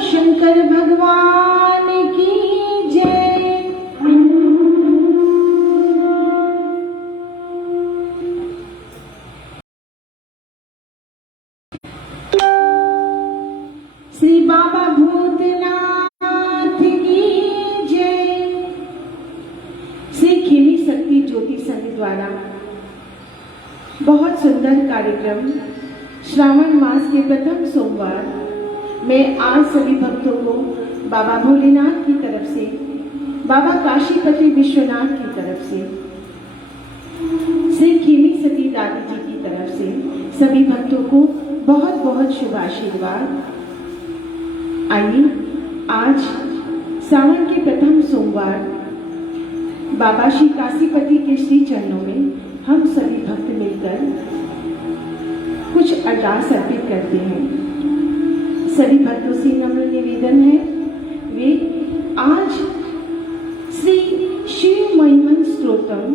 शंकर भगवान की जय। श्री बाबा भूतनाथ की जय। श्री खीमी शक्ति ज्योति संघ द्वारा बहुत सुंदर कार्यक्रम श्रावण मास के प्रथम सोमवार मैं आज सभी भक्तों को बाबा भोलेनाथ की तरफ से, बाबा काशीपति विश्वनाथ की तरफ से, श्री खीमी सती दादी जी की तरफ से सभी भक्तों को बहुत बहुत शुभ आशीर्वाद। आइए आज सावन के प्रथम सोमवार बाबा श्री काशीपति के श्री चरणों में हम सभी भक्त मिलकर कुछ अरदास अर्पित करते हैं। सभी भक्तों से नम्र निवेदन है वे आज श्री शिव महिमन स्तोत्रम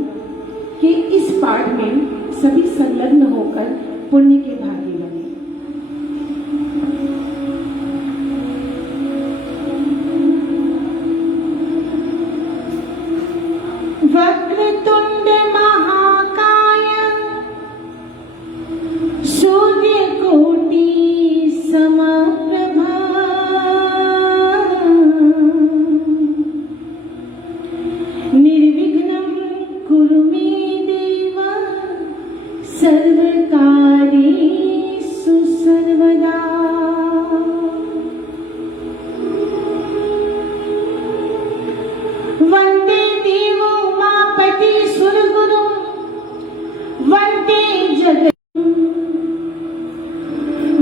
के इस पाठ में सभी संलग्न होकर पुण्य के भागी बने। वक्रतुंड महाकाय सूर्य कोटि समप्रभा निर्विघ्नं कुरु मे देव सर्वकार्येषु सर्वदा। वंदे देवो उमापति सुरगुरु वंदे जगत्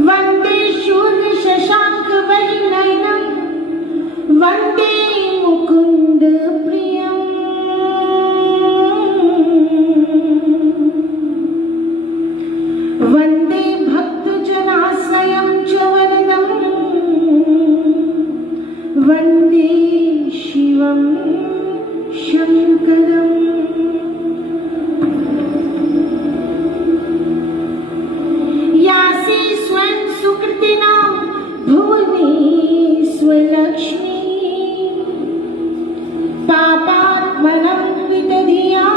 वंदे शूर्य शशांक वैनयनं वंदे मुकुंद प्रियम्। वंदे भक्तजनाश्रयं च वरदं वंदे शिवं शंकरम्। यासी स्वयं सुकृतिनां भुवने स्वलक्ष्मी पापात्मनं विदधिया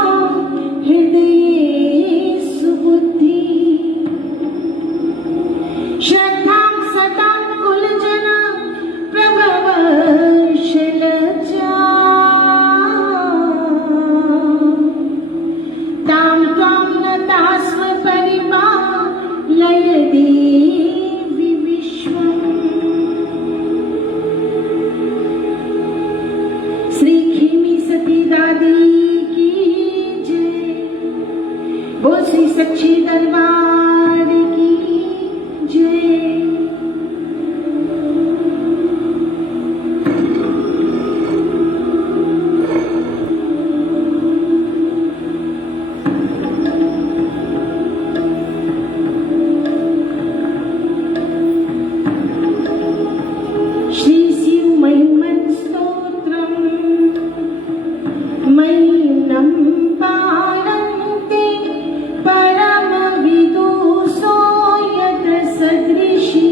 हृदये सुबुद्धि। श्रद्धां सतां कुलजन प्रभवशलजा तां त्वां नतास्व परिपालय देवि विश्वम्। श्री खीमी सती दादी की जय। बोल श्री सच्ची दरबार की जय। श्री शिव महिमन स्तोत्रम मैनं पारन्ते परम विदुषो यत् सदृशी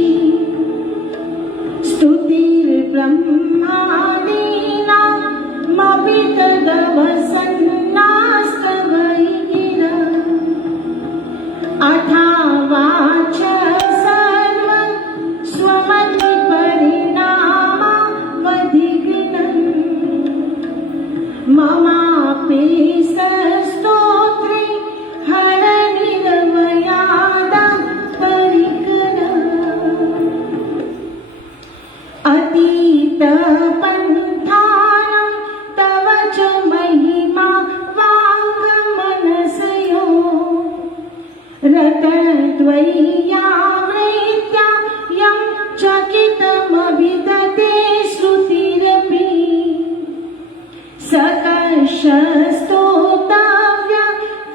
स्तुतिर्ब्रह्मादीनामपि तदवसन्नास्तवैर् अथावाच सर्व स्वमतिपरिणामावधिघ्नम् ममापि स्तोत्रे हरनिरवयादा परिकर अतीतपन्थानं तव च महिमा स्तोतव्य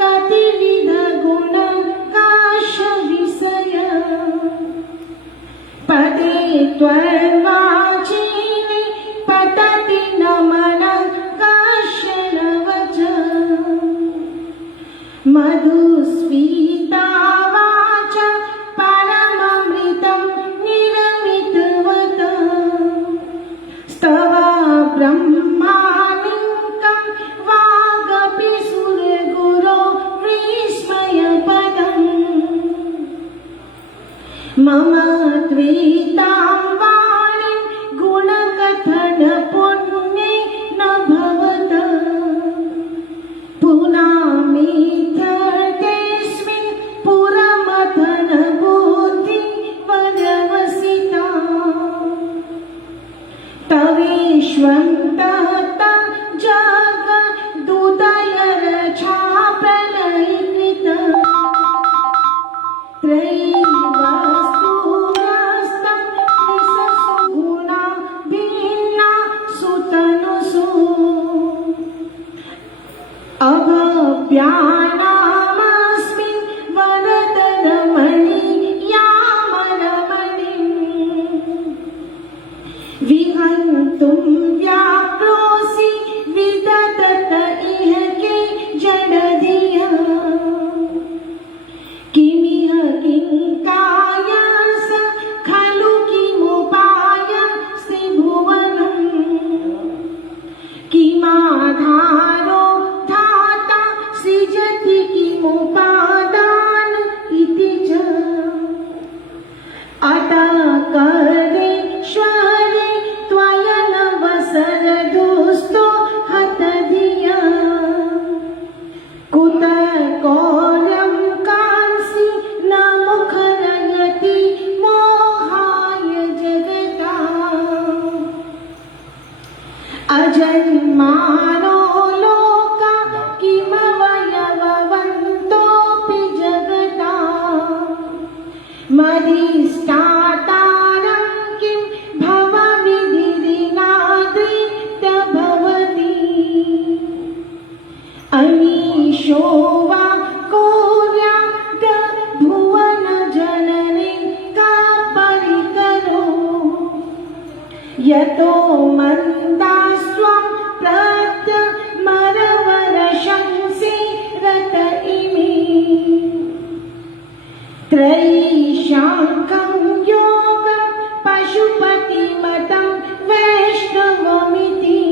कतिविध गुण काशविषय पदे त्वर्वाचीनि पतति न मनः काश्चन वच मधुस्मिता वाच परममृतं निरमितवत स्तवा ब्रह्मालिङ्गं वागपि सुरगुरो विस्मयपदम् मम त्वेतां वाणीं गुणकथनपुण्ये न भवत पुनामीत्यर्तेऽस्मिन् पुरमथनबुद्धि वरवसिता तवेष्वन्तः जगदुदयरक्षाप्रलयकृत त्रयीवास्तुरास्तं विससुगुणा भिन्ना सुतनुषु अभव्यानामस्मिन् वरदरमणि यामरमणिम् विहन्तुं व्याप्रोऽसि विदधत इह के जडधियः किमिह किङ्कायस खलु किमुपायस्ति भुवनम् किमाधारो धाता सृजति किमुपादान इति च अतः करेश्वरे त्वयनवसरदुस्तो हतधिया कुतः कौर्यं कांसि न मुखरयति मोहाय जगता अजन्मानो लोका किमवयववन्तोऽपि जगता मदिष्टातारं किं भवविधिरिनादृत्य भवति अमीशो वा कोर्याद भुवनजननी का परिकरो यतो मन्दास्त्वं प्रत्यमरवरशंसि रत इमे त्रयीशाङ्कं योगं पशुपतिमतं वैष्णवमिति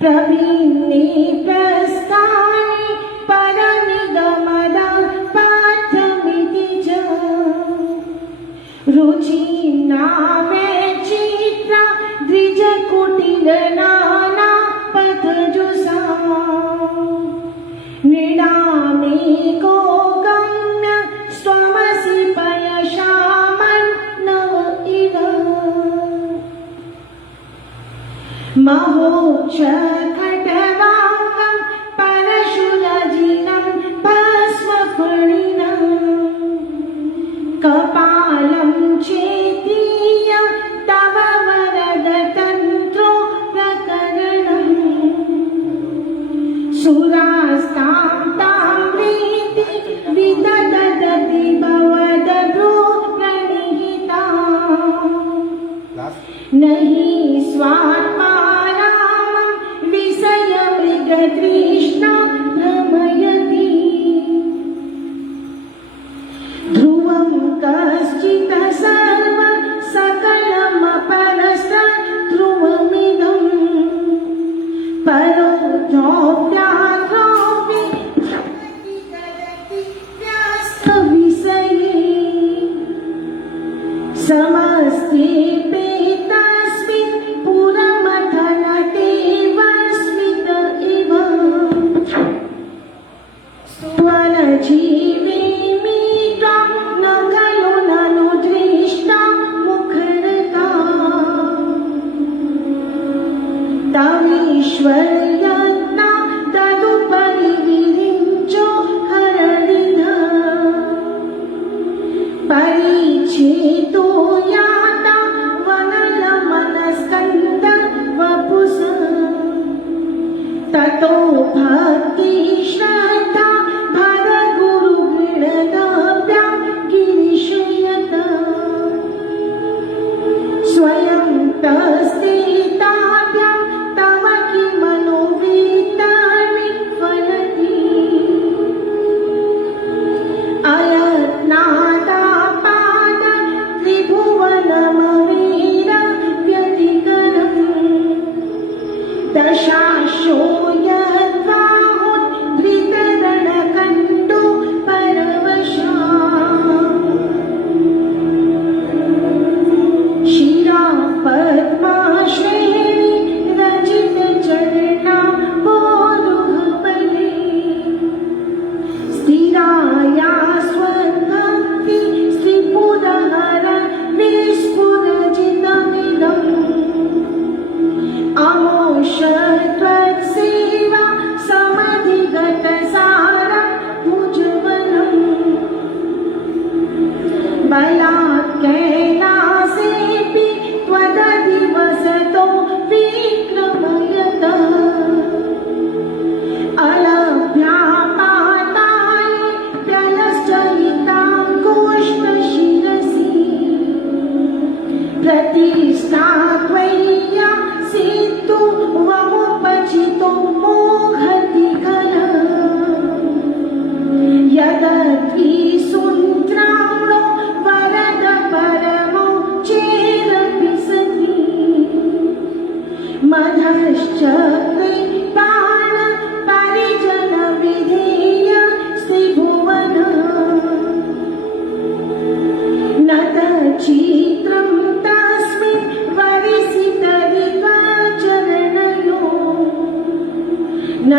प्रभिन्ने प्रस्थाने परनिगमदा पाठमिति च रुचिना वैचित्रा द्विजकुटिलनाना पथजुषा नृणामेको गम्य स्वमसि पयशामन्नव इव महोक्षखट्वाङ्गं परशुरजिनं भस्मफणिनं कपालं चेतीय तव वरदतन्त्रो प्रकरणम् सुरास्तां तां प्रीति विदधति भवदभ्रो प्रणिहिता नहि स्वात्मारामं विषयमृगतृष्णा भ्रमयति ध्रुवं कश्चित् सर्व सकलमपरस्तं ध्रुवमिदं परो व्याघ्रोऽपि जगति जगति व्यस्तविषये समस्ते तस्मिन् पुरमथनतेऽवस्मित इव सुवनजीवेमि त्वां न खलु ननु दृष्टा मुखरता तवीश्वर्यत्ना तदुपरि विरिञ्चो हरनिधा परिच्छेदो याता वनलमनस्कन्द वपुष प्रतिष्ठात्वय्या सिद्धो वमुपचितो मोहति कला यदद्विसूत्राणो वरद परमो चेरपि सति मधश्चक्रे बाण परिजन विधेय श्रीभुवन न चित्रं तस्मिन् वरिसितविवाचरणयो न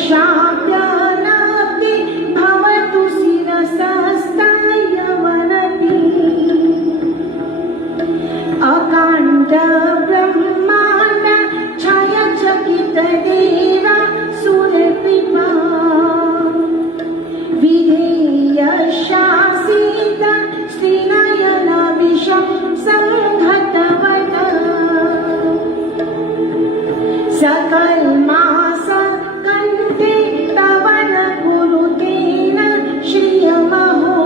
शाप्यानाप्ति भवतु शिरसस्तयवनति अकाण्ड ब्रह्माण्ड छायाचकितदेवा सुरपिपा विधेय शासित श्रीनयन विषं संहतवत सकल्मास कण्ठे तव न कुरुतेन श्रियमहो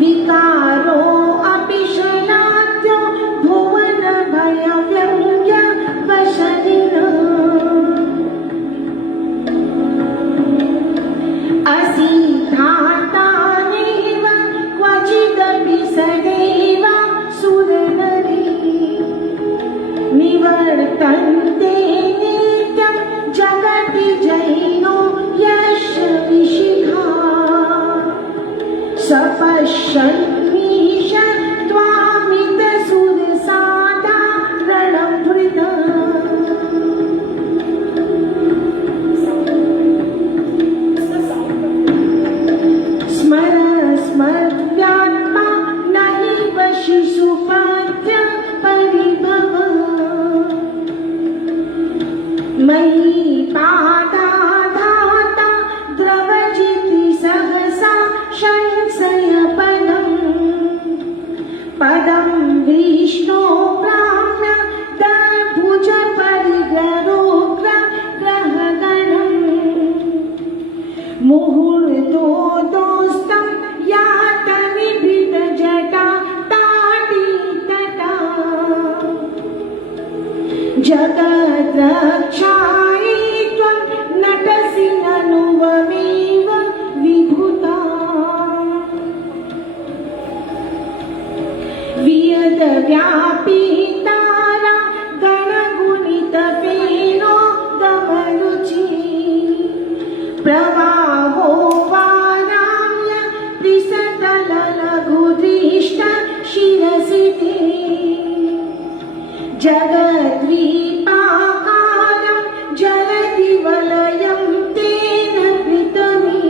विकारो अपि शनाद्यो भुवन भयव्यङ्ग्य वशनिनः असीधातानेव क्वचिदपि सदैव सुरनरी निवर्तन्ते नित्यं जगति जैनो यश विशिखा सपश्यन्मीश त्वामितसुरसाधारणं वृथा स्मर स्मर्त्यात्मा नैव शिशुपाठ्य परिभव मयि पादाधाता द्रवजिति सहसा संशयपदम् पदं विष्णो ब्राह्म्य दर्भुज परिगरोग्र ग्रहगणम् मुहूर्तो दोस्तं यातनिभित जटा ताडितटा जगद्रक्षायै त्वं नटसि ननुवमेव विभुता वियदव्यापितारा गणगुणितफेनो गमरुचि प्रवाहो वाराम्य त्रिसतललघुदृष्ट शिरसि ते जगद्वीपाकारं जलति वलयं तेन कृतमे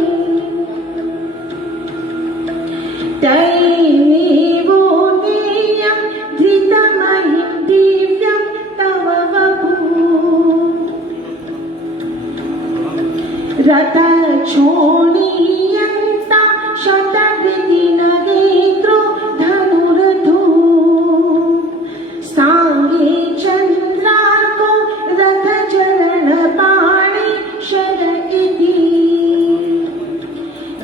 तैनेवो नेयं धृतमहिं दिव्यं तव वपु रथक्षोणीयन्ता शतकृतिननेत्रो धनुरथो साङ्गे चन्द्रार्को रथचरणपाणि शर इति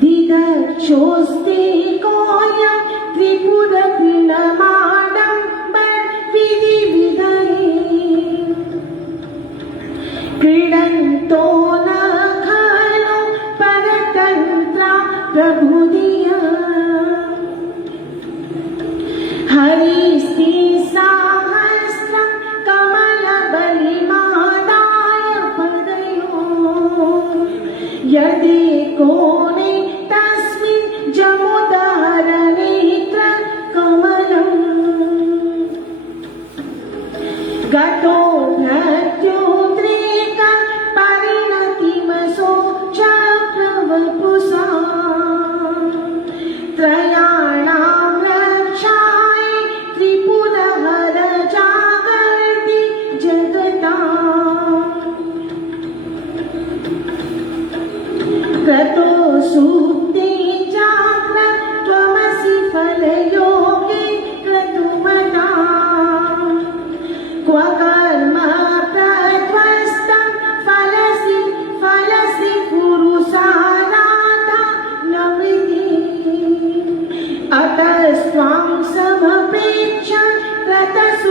दिदक्षोस्ते कोऽयं त्रिपुरतृणमाडम्बरविधिविधये क्रीडन्तो न खलु परतन्त्रा प्रभुधिया हरिस्ति साहस्रं कमलबलिमादाय पदयो यदि कोणे तस्मिन् जमुदहरनेत्र कमलम्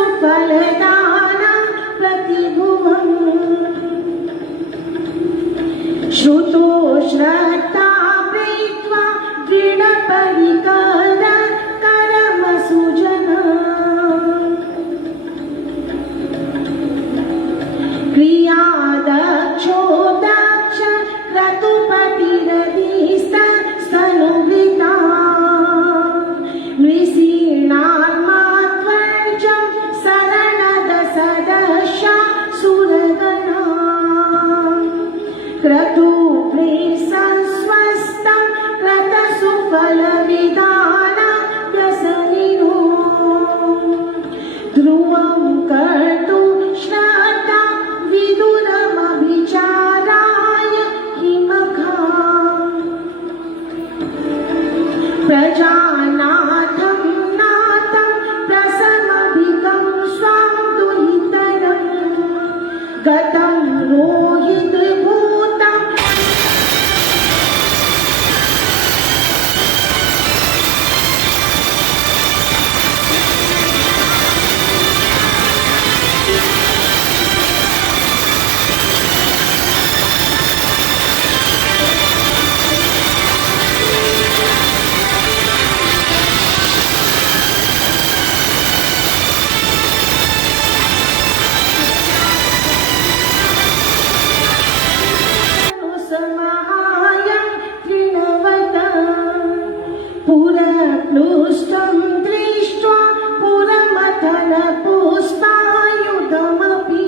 सुफलदाना प्रतिभुवम् श्रुतो श्रद्धा प्रीत्वा दृढपरिकर करमसुजन क्रियादक्षो दक्ष क्रतुपतिरधिस्तनुवृता नृसिंहात्मध्वजं शरणदसदशा सुरगणा क्रतुप्रेसंस्वस्तं क्रतसुफलविधाना व्यसनिनो ध्रुवं कर्तुं श्रद्धा विदुरमभिचाराय हिमखा प्रजानाथं नाथं प्रसमभिकं स्वां दुहितरं गतं मोहितभूतं समायं तृणवतं पुरप्लुष्टं दृष्ट्वा पुरमथनपुष्पायुधमपि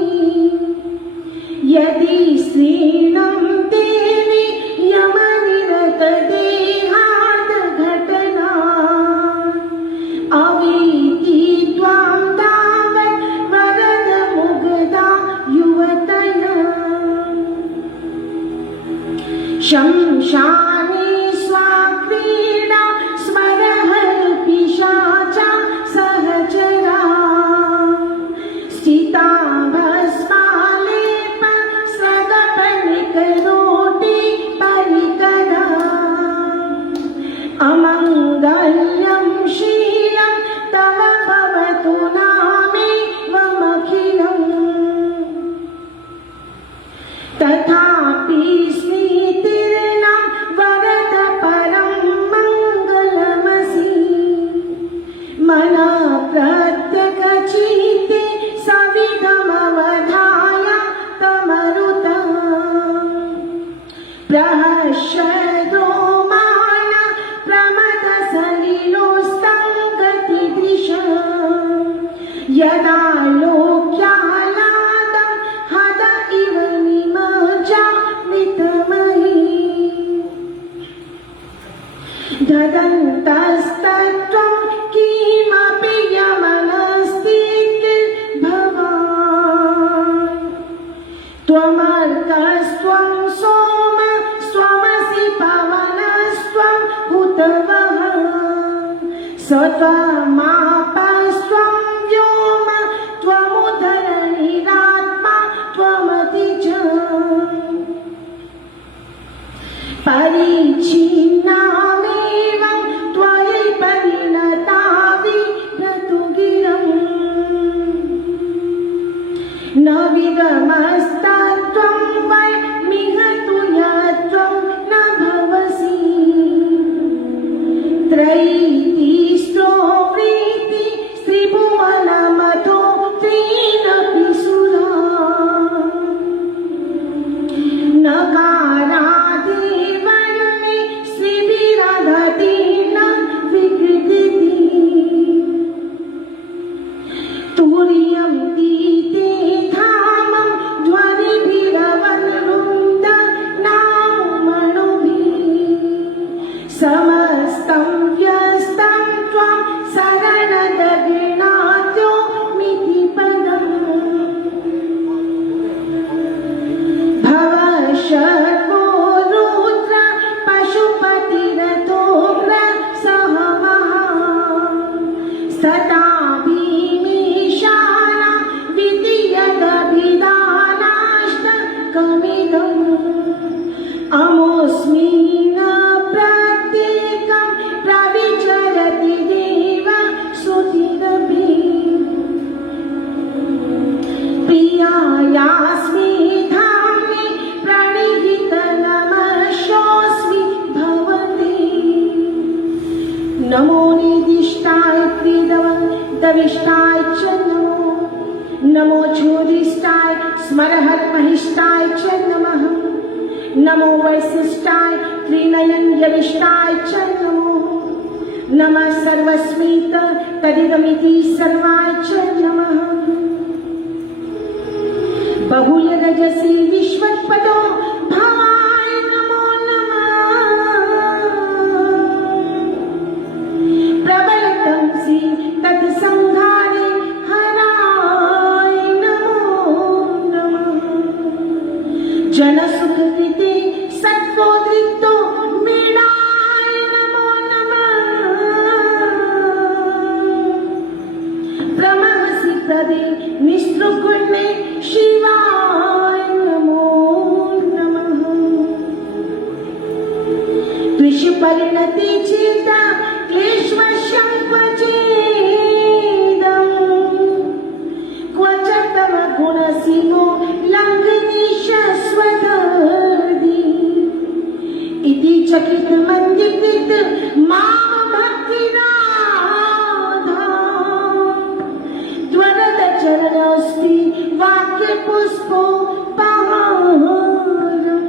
यदि स्त्रीणं देवी यमनिरतदेहार्धघटना अवीति त्वां तावत् वरदमुग्धा युवतया शंशाने स्वाक्रीडा स्मरहरपिशाचा सहचरा स्थिता भस्मालेप सदपनिकरोटि परिकरा अमङ्गल्यं शीलं तव भवतु नामेवमखिलम् तथापि स्मृतिर्नं वरद परं मङ्गलमसि मनः प्रत्यगचित्ते सविधमवधाय तमरुतं प्रहर्षदो मान प्रमथसलिलोस्तं गतिदृशम् यदा लोक्याह्लादं हद इव ददन्तस्तत्त्वं किमपि यमनस्तीर्भवान् त्वमर्कस्त्वं सोम स्वमसि पवनस्त्वं हुतवः सत्वमापस्त्वं व्योम त्वमुदरनिरात्मा त्वमति च परिच्छिन्नामेवं त्वयि परिणतां तविष्टाय च नमो, नमो चोदिष्टाय स्मरहर महिष्टाय च नमः, नमो वैशिष्टाय त्रिनयन यविष्टाय च नमो, नमः सर्वस्मित तदिदमिति सर्वाय च नमः। बहुल रजसी विश्वत्पदो भावाय नमो नमः, प्रबल तमसी तत्संहारे हराय नमो नमः, जन सुख कृते सत्वोद्रिक्तो मीणाय नमो नमः, प्रमहसि प्रदे निस्तृगुणे शिवाय नमो नमः। त्विष परिणति चेता क्लेशवशं क्वचिदं, क्वच तव गुणसीमो लङ्घनीश स्वदर्दी, इति चकित मन्दिकृत मां भक्तिराधा, त्वरद चरणोऽस्ति वाक्य पुष्पो पहारम्।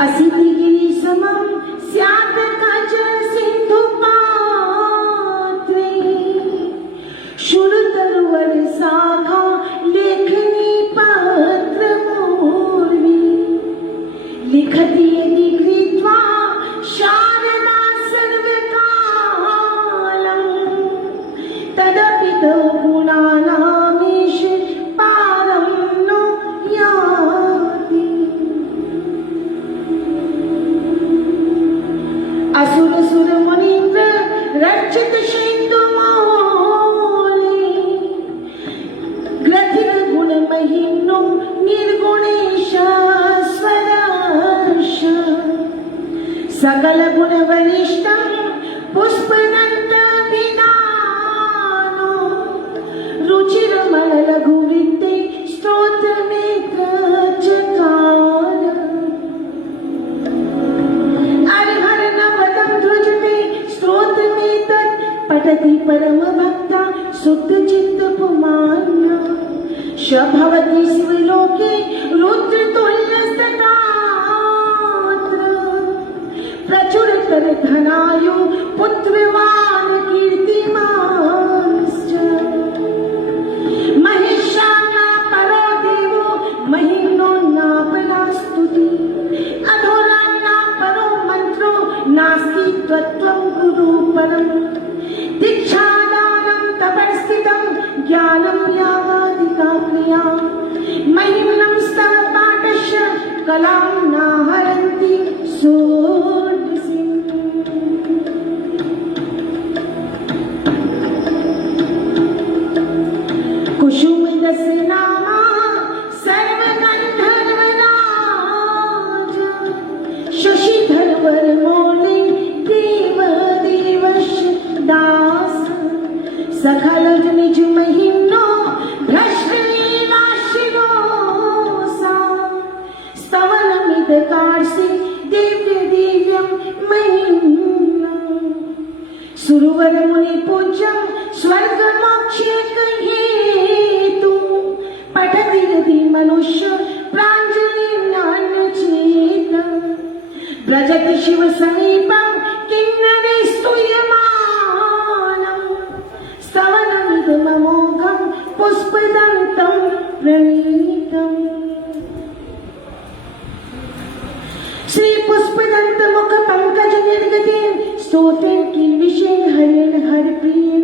असितिगिरि समं स्यात् कच सिन्धु पात्रे, शूरतरुवर शाखा लेखनी पत्र मूर्वी, लिखति यदि कृत्वा शारदा सर्वकालम्, तदपि तव गुणानामीश पारं न याति। असुर सुर मुनीन्द्र रक्षित सिंधु मौली, ग्रथित गुण महिम्नो निर्गुणेश स्वरश, सकल गुण वरिष्ठं पुष्पदंत विदानो, रुचिरमण लघुवृत्ते स्तोत्रनेत्र चकार, हर नवदं ध्रुजते स्तोत्रमेतत् पठति परम भक्ता शुद्ध चित्त पुमान्य, शभवति शिवलोके रुद्रतुल्यस्तत्र, प्रचुरतर धनायु पुत्रवान् कीर्तिमांश्च, महिषाना परो देवो महिम्नो नापना स्तुति, अधोरान्ना परो मन्त्रो नास्ति त्वत्त्वं गुरु परम्, दीक्षादानं तपस्थितं ज्ञानं यागादिका क्रिया, महिम्नं स्तव पाठश्च कलां नाहरन्ति सोऽर्हसि। कुसुमदस्य नामा सर्वगन्धर्वराज, शशिधरवर मौलि देव देवश दास, सकल निज महिम्नो भ्रष्ट लीलाशिरोसा, स्तवनमिद कार्षि दिव्य दिव्यं महिम्नम्, सुरवर मुनि पूज्यं स्वर्ग मोक्षेक हेतु, पठति यदि मनुष्य प्राञ्जलि ज्ञानचेत, व्रजति शिव समीपं किन्नरे स्तूयमानम्, स्तवनमिदममोघं पुष्पदन्तं प्रणीतम्। श्री पुष्पदंत मुख पंकज निर्गतेन स्तोत्रेण किल्बिषेण हरेण हरप्रियेण,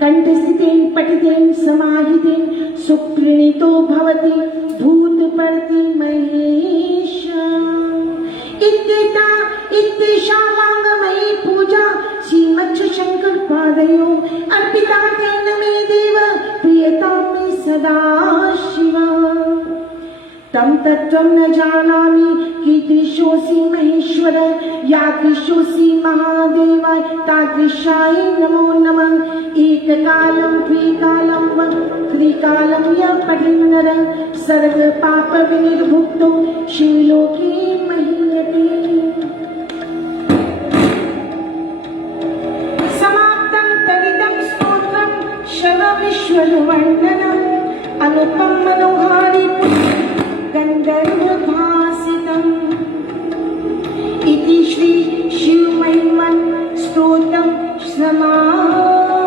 कंठस्थितेन पठितेन समाहितेन सुप्रणीतो भवति भूतपर्ति महेश। इत्येषा माङ्गमयी पूजा श्रीमच्छ शंकर पादयो अर्पिता तेन मे देव प्रियतां मे सदा शिवा। तम तत्त्वं न जानामि कीदृशोऽसि महेश्वर, यादृशोऽसि महादेवाय तादृशाय नमो नमः। एककालं द्विकालं वा त्रिकालं यः पठन् नरः सर्वपापविनिर्मुक्तो शिवलोके महीयते। वर्णनम् अनुपम मनोहारि गंधर्व भासितम् इति श्री शिवमहिमन् स्तोत्रम् समाप्तम्।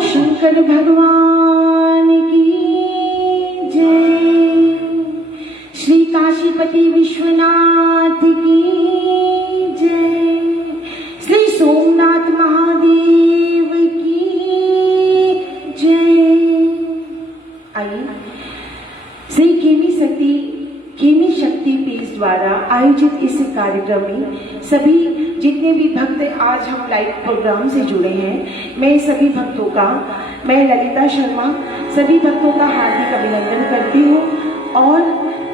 शंकर भगवान की जय। श्री काशीपति विश्वनाथ की जय। श्री सोमनाथ महादेव की जय। आइए श्री खेमी शक्ति पीठ द्वारा आयोजित इस कार्यक्रम में सभी जितने भी भक्त आज हम लाइव प्रोग्राम से जुड़े हैं, मैं सभी भक्तों का, मैं ललिता शर्मा सभी भक्तों का हार्दिक अभिनंदन करती हूँ और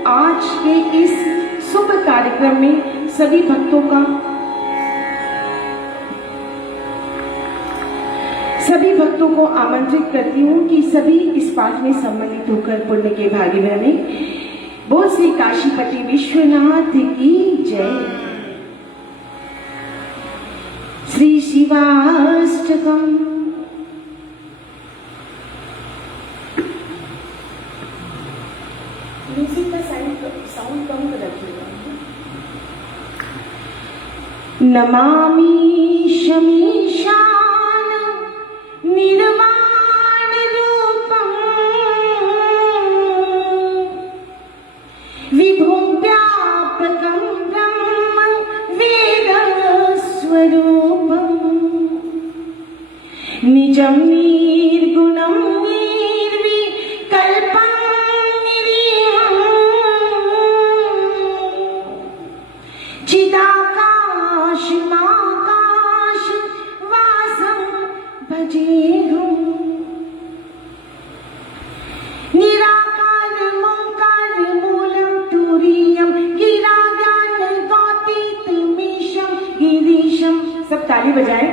आज के इस शुभ कार्यक्रम में सभी भक्तों को आमंत्रित करती हूँ कि सभी इस पाठ में सम्मिलित होकर पुण्य के भागी बने। बोल श्री काशीपति विश्वनाथ की जय। श्री शिवाष्टकम्। म्यूजिक का साउंड कम कर रखिएगा। नमामि शमीशान निर्वाण रूपम् विभुं व्यापकं ब्रह्म वेद स्वरूपम् निजं निर्गुणं निर्विकल्पं निरीहम् चिदाकाशमाकाश वासं भजेऽहम् निराकारमोङ्कार मूलं तुरीयं गिराज्ञानगौतीतमीशं गिरीशं। सब ताली बजाएं।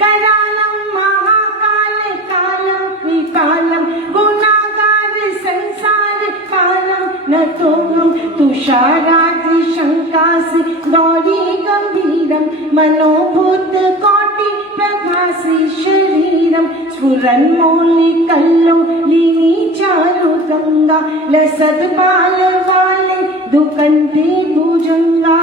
करालं महाकाल कालं कृपालं गुणागार संसार कालं नतोऽहं तुषाराद्रि शङ्कासि गौरी गम्भीरं मनोभूत कोटि प्रभासि शरीरं स्फुरन्मौलिकल्लो लीनी चारु गंगा लसद बाल वाले दुकंठे भुजंगा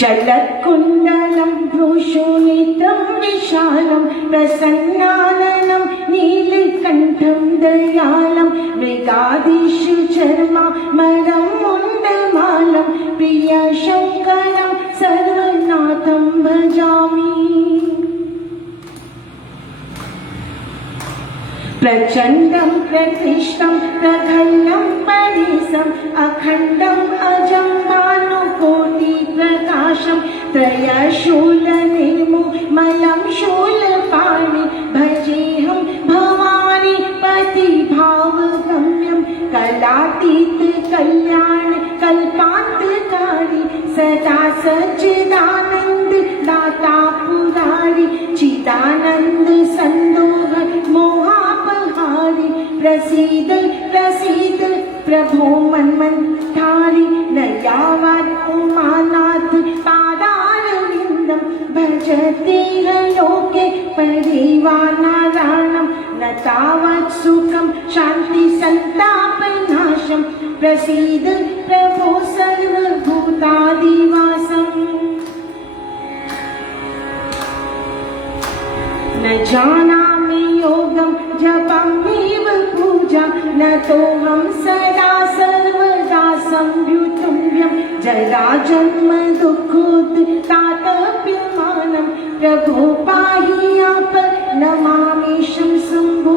चलत्कुण्डलं भ्रूशोणितं विशालं प्रसन्नाननं नीलकण्ठं दयालं मृगादिषु चर्मामरं मुण्डमालं प्रियशङ्करं सर्वनाथं भजामि। प्रचण्डं प्रतिष्ठं प्रखण्डं परिसम् अखण्डम् अजं भानुकोटिप्रकाशं त्रयशूलनिर्मूलमलं शूलपाणि भजेऽहं भवानी पतिभावगम्यं कलातीत कल्याण कल्पान्तकारी सदा सच्चिदानन्द दाता पुरारी चिदानन्द संदोह मोहापहारी प्रसीद प्रसीद प्रभो मन्मन्थारी न यावत् उमानाथ पादारविन्दं भजते लोके परिवानारायणं न तावत् सुखं शान्ति सन्तापनाशं प्रसीद प्रभो सर्वभूतादिवासम्। न जानामि योगं जपमेव पूजां न तोऽहं सदा सर्वदा संव्युतुम्यं जरा जन्म दुःखोत्तातप्यमानं प्रभो पाहि नमामि शंभो।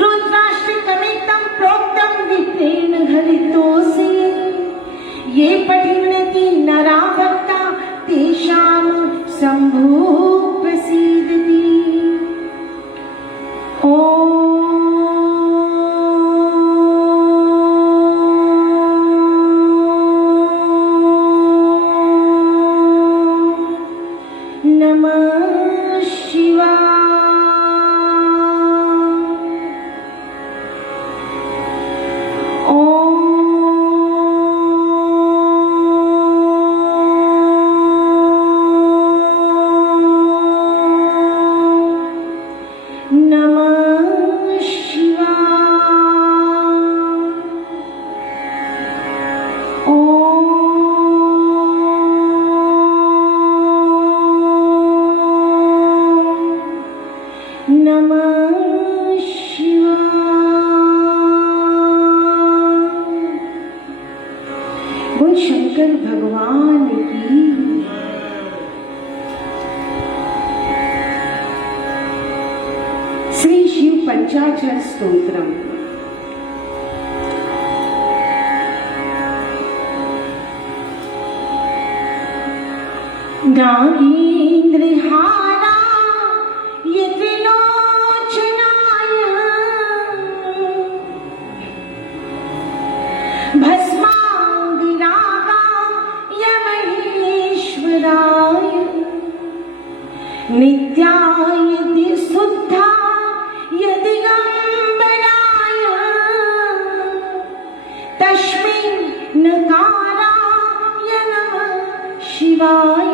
रुद्राष्टकमितं प्रोक्तं विप्रेण हरितोऽसि ये पठन्ति नरा भक्ता तेषां शंभो प्रसीदति। पंचाक्षर स्तोत्रम। नागेन्द्रहारा ये त्रिलोचनाय भस्मांगरागा ये महेश्वराय नित्याय शुद्धा ये दिगंबराय तस्मै नकाराय नमः शिवाय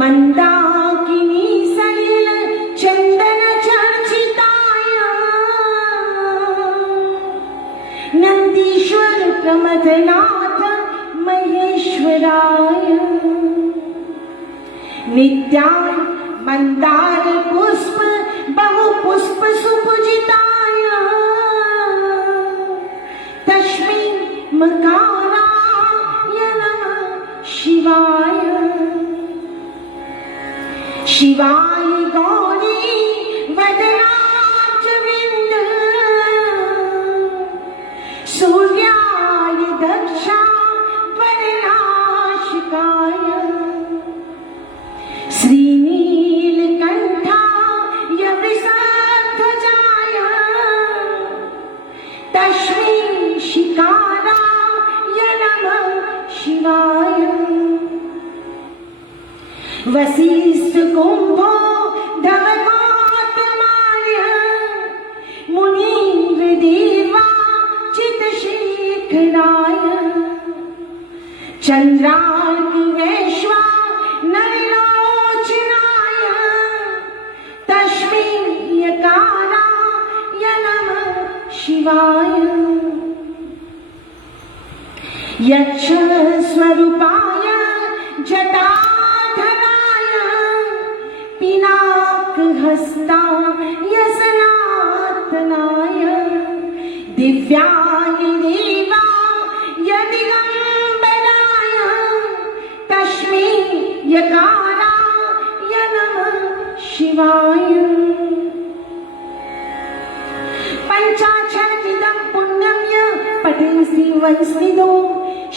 मंदाकिनी सलिल चंदन चर्चिताय नंदीश्वर प्रमथनाथ महेश्वराय नित्याय मंदार पुष्प बहु पुष्प सुपूजिताय तस्मै मकाराय नमः शिवाय शिवाय गौरी वदनाच विंद सूर्याय दक्षा वरनाशिकाय श्रीनीलकंठाय वृषध्वजाय तस्मै शिकाराय नमः शिवाय वसिष्ठ कुंभो धवकात्माय मुनीन्द्र देवा चितशेखराय चंद्रार्क वैश्वा नरलोचनाय तस्मै यकाराय नमः शिवाय यक्ष स्वरूपाय जटा पिनाकहस्ताय सनातनाय दिव्याय देवाय दिगंबराय तस्मै यकाराय नमः शिवाय पंचाक्षरमिदं पुण्यं य पठे श्रीवैष्णवो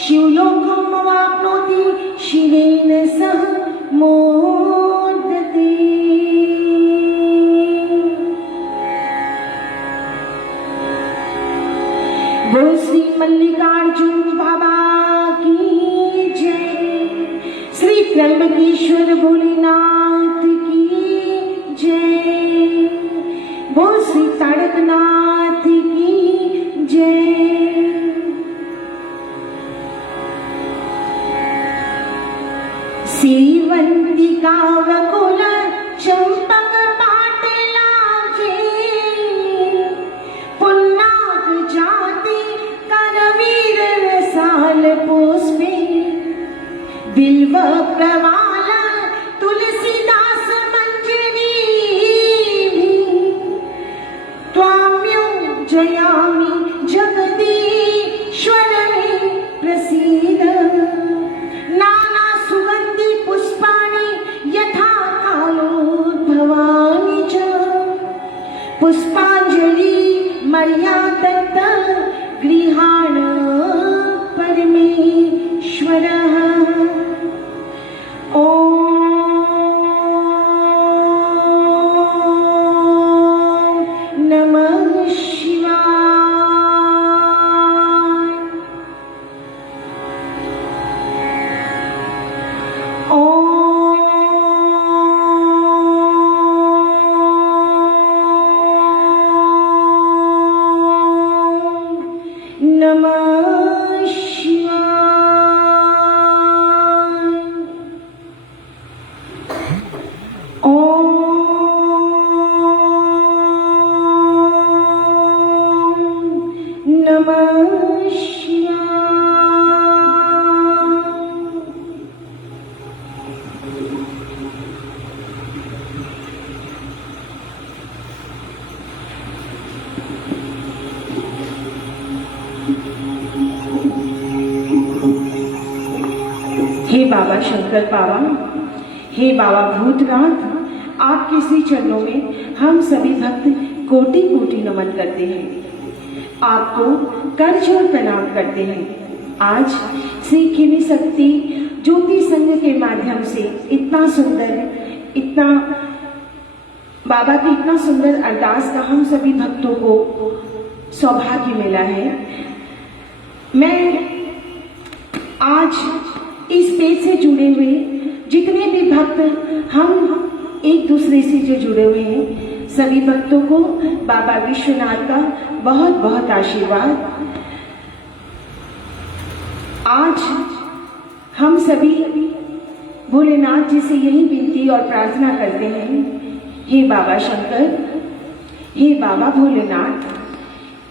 शिवलोकमवाप्नोति शिवेन सह मोदते। बोल श्री मल्लिकार्जुन बाबा की जय, श्री त्र्यंबकेश्वर भोलेनाथ की जय, बोल श्री तारकनाथ की जय। श्रीवंतिका वकुल चंपक पाटलाजे पुन्नाग जाति करवीर रसाल पुष्पे बिल्व प्रवाल तुलसीदास मंजरी त्वाम्यो जयामि जगदीश्वर मे प्रसीद। नाना सुगंधि पुष्पाणि यथा कालोद्भवानि च पुष्पांजलि मया दत्त गृहाण परमेश्वरः। ओम नमः शिवाय। नमः शिवाय। ओम नमः हे बाबा शंकर बाबा, हे बाबा भूतनाथ, आपके श्री चरणों में हम सभी भक्त कोटि कोटि नमन करते हैं, आपको कर जोड़ प्रणाम करते हैं। आज श्री खिनी शक्ति ज्योति संघ के माध्यम से इतना बाबा की इतना सुंदर अरदास का हम सभी भक्तों को सौभाग्य मिला है। मैं आज इस पेज से जुड़े हुए जितने भी भक्त हम एक दूसरे से जो जुड़े हुए हैं, सभी भक्तों को बाबा विश्वनाथ का बहुत बहुत आशीर्वाद। आज हम सभी भोलेनाथ जी से यही विनती और प्रार्थना करते हैं, हे बाबा शंकर, हे बाबा भोलेनाथ,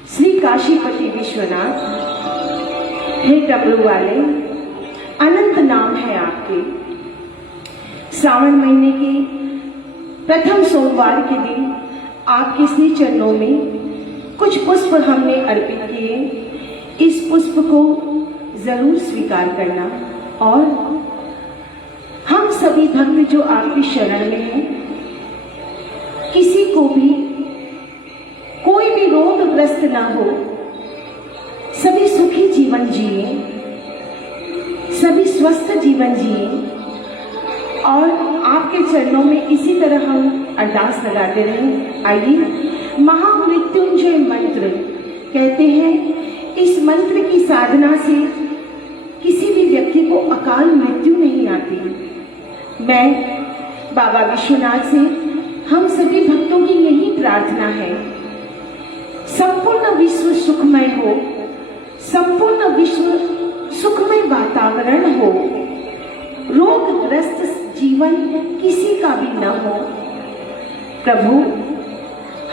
श्री काशीपति विश्वनाथ, हे डमरू वाले, अनंत नाम है आपके। श्रावण महीने के प्रथम सोमवार के दिन आपके श्री चरणों में कुछ पुष्प हमने अर्पित किए। इस पुष्प को जरूर स्वीकार करना और हम सभी भक्त जो आपकी शरण में हैं, किसी को भी कोई भी रोगग्रस्त ना हो, सभी सुखी जीवन जिए, सभी स्वस्थ जीवन जिए और आपके चरणों में इसी तरह हम अरदास लगाते रहें। आइए, महामृत्युंजय मंत्र कहते हैं, इस मंत्र की साधना से किसी भी व्यक्ति को अकाल मृत्यु नहीं आती। मैं बाबा विश्वनाथ से हम सभी भक्तों की यही प्रार्थना है, संपूर्ण विश्व सुखमय हो, संपूर्ण विश्व सुखमय वातावरण हो, रोगग्रस्त जीवन किसी का भी न हो। प्रभु,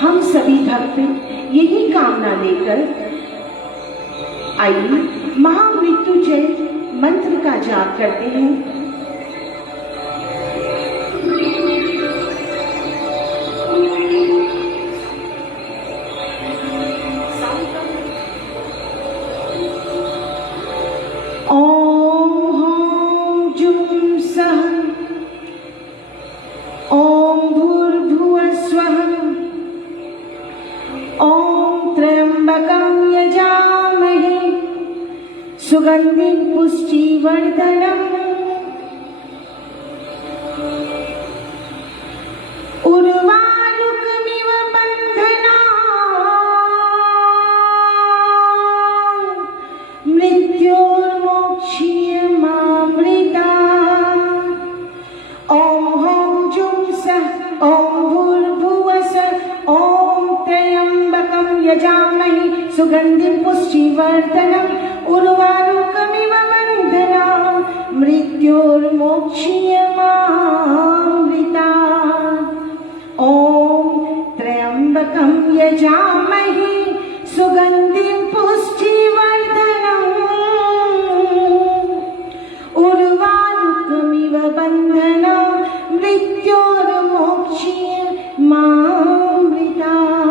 हम सभी भक्त यही कामना लेकर आइए महामृत्युंजय मंत्र का जाप करते हैं। सुगंधिं पुष्टिवर्धनम् उर्वारुकमिव बन्धनात् मृत्योर्मोक्ष्यमामृता। ॐ हौं जुं सः ॐ भूर्भुवस्सुः ॐ त्र्यम्बकं यजामहे सुगन्धिं पुष्टिवर्धनम् उर्वारुकमिव बन्धनात् मृत्योर्मोक्ष्यमामृतात्। ॐ त्र्यम्बकं यजामहे सुगन्धिं पुष्टिवर्धनम् उर्वारुकमिव बन्धनात् मृत्योर्मोक्ष्यमामृतात्।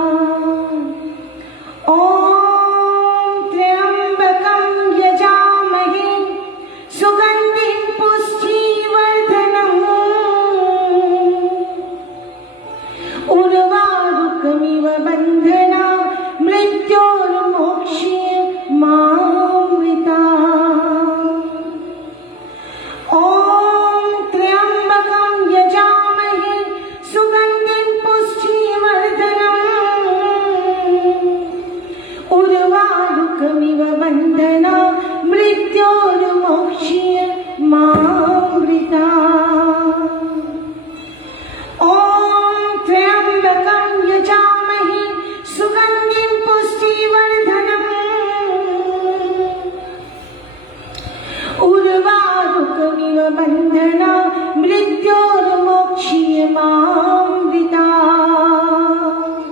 उर्वारुकमिव बन्धनात् मृत्योर्मोक्ष्यमामृतात्। ॐ त्र्यम्बकं यजामहे सुगन्धिं पुष्टिवर्धनम् उर्वारुकमिव बन्धनात् मृत्योर्मोक्ष्यमामृतात्।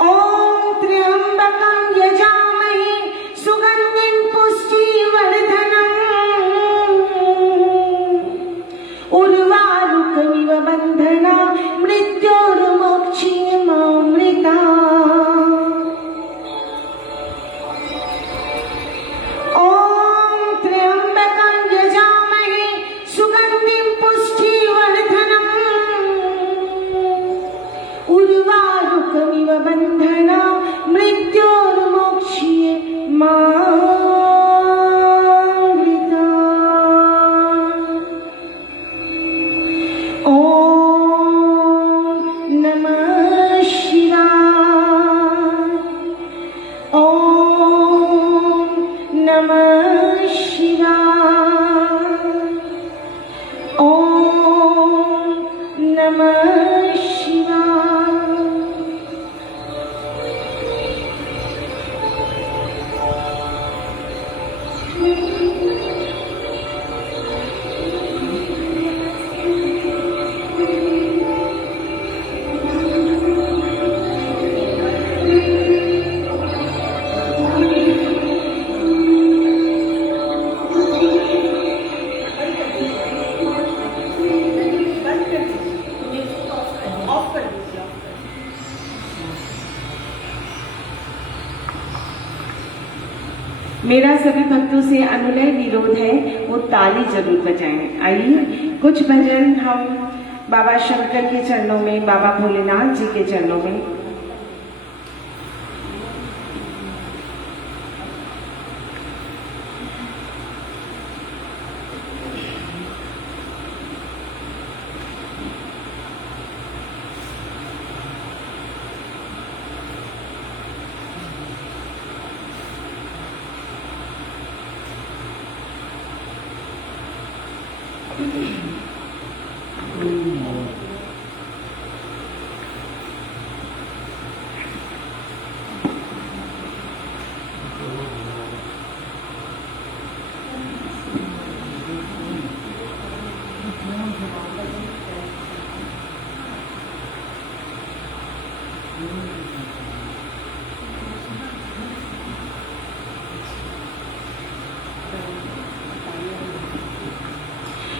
ॐ त्र्यम्बकं यजामहे सुगन्धिं पुष्टिवर्धनम् उर्वारुकमिव बन्धनात् मृत्योर्मोक्ष्यमामृतात्। सभी भक्तों से अनुनय विरोध है, वो ताली जरूर बजाएं। आइए कुछ भजन हम बाबा शंकर के चरणों में, बाबा भोलेनाथ जी के चरणों में।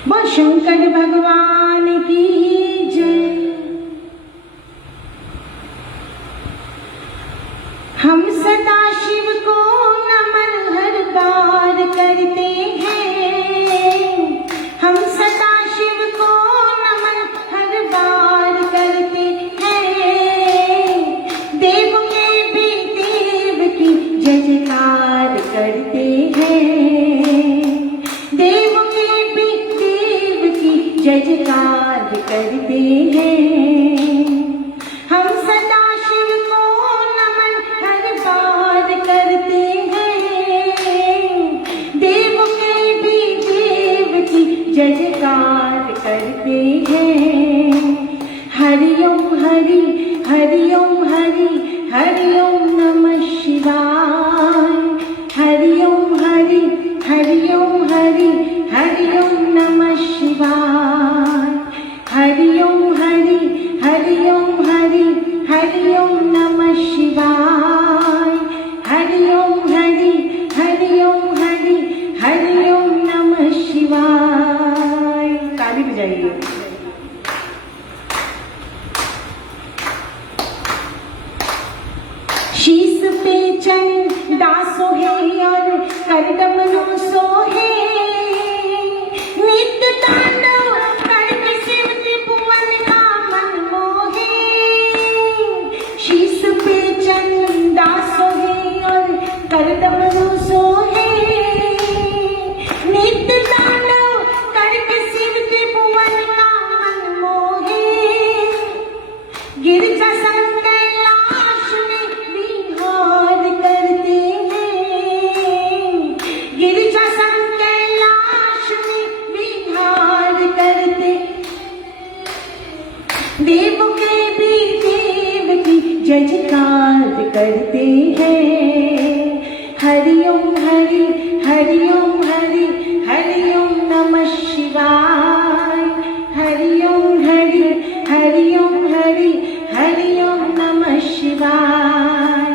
वो शंकर भगवान की जय। हम सदा शिव को नमन हर बार करते हैं, हम सदा शिव को नमन हर बार करते हैं। देव के भी देव की जय जयकार करते हैं, देव के भी देव की जय जयकार करते हैं। हम सदा शिव को नमन हर बार करते हैं, देव के भी देव की जय जयकार करते हैं। हरि ओम हरि, हरि ओम हरि, हरि ओम नमः शिवाय। हरि ओम हरि, हरि ओम हरि, हरि ओम नमः शिवाय। हरि ओम हरि, हरि ओम हरि, हरि ओम नमः शिवाय। हरि ओम हरि, हरि ओम हरि, हरि ओम नमः शिवाय। ताली बजाइए। शीस पे चंदा सोहे और कर डमरू सोहे, नित्य तांडव करके शिव त्रिभुवन का मन मोहे। शीस पे चंदा सोहे और कर डमरू सोहे, नित्य तांडव करके शिव त्रिभुवन का मन मोहे। गिरजा संग कैलाश में विहार करते हैं, गिरजा संग कैलाश में विहार करते। देव के भी देव की जय जयकार करते हैं। हरि ओम हरि, हरि ओम हरि, हरि ओम नमः शिवाय। हरि ओम हरि, हरि ओम हरि, हरि ओम नमः शिवाय।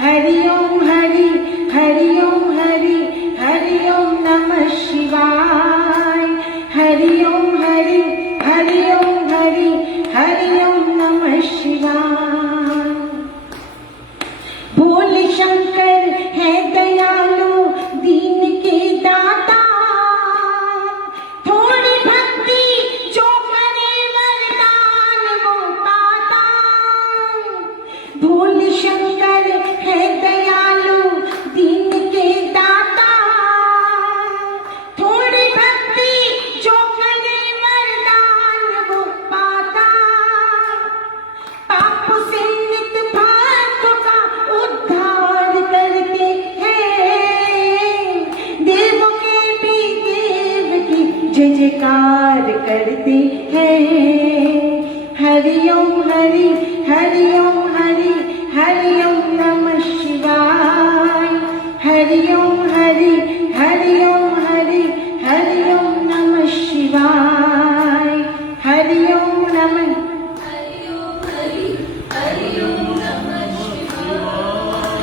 हरि ओम हरि, हरि ओम हरि, हरि ओम नमः शिवाय। हरि ओम हरि, हरि ओम हरि, हरि ओम नमः शिवाय। भोले शंकर है दयालु दीन के दाता, थोड़ी भक्ति जो करे वरदान वो पाता। भोले शंकर है दयालु दीन के दाता, थोड़ी भक्ति जो करे वरदान वो पाता। पाप से नित भक्तों का उद्धार करते हैं, देव के भी देव की जय जयकार करते हैं। हरि ओम हरि, हरि ओम हरि, हरि ओम नमः शिवाय। हरि ओम हरि, हरि ओम हरि, हरि ओम नमः शिवाय। हरि ओम नमः, हरि ओम हरि, हरि ओम नमः शिवाय।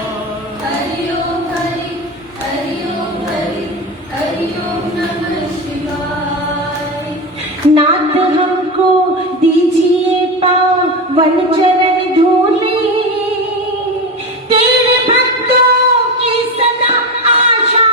हरि ओम हरि, हरि ओम हरि, हरि ओम नमः शिवाय। नाथ हमको दीजिए पावन चरण धूली, तेरे भक्तों की सदा आशा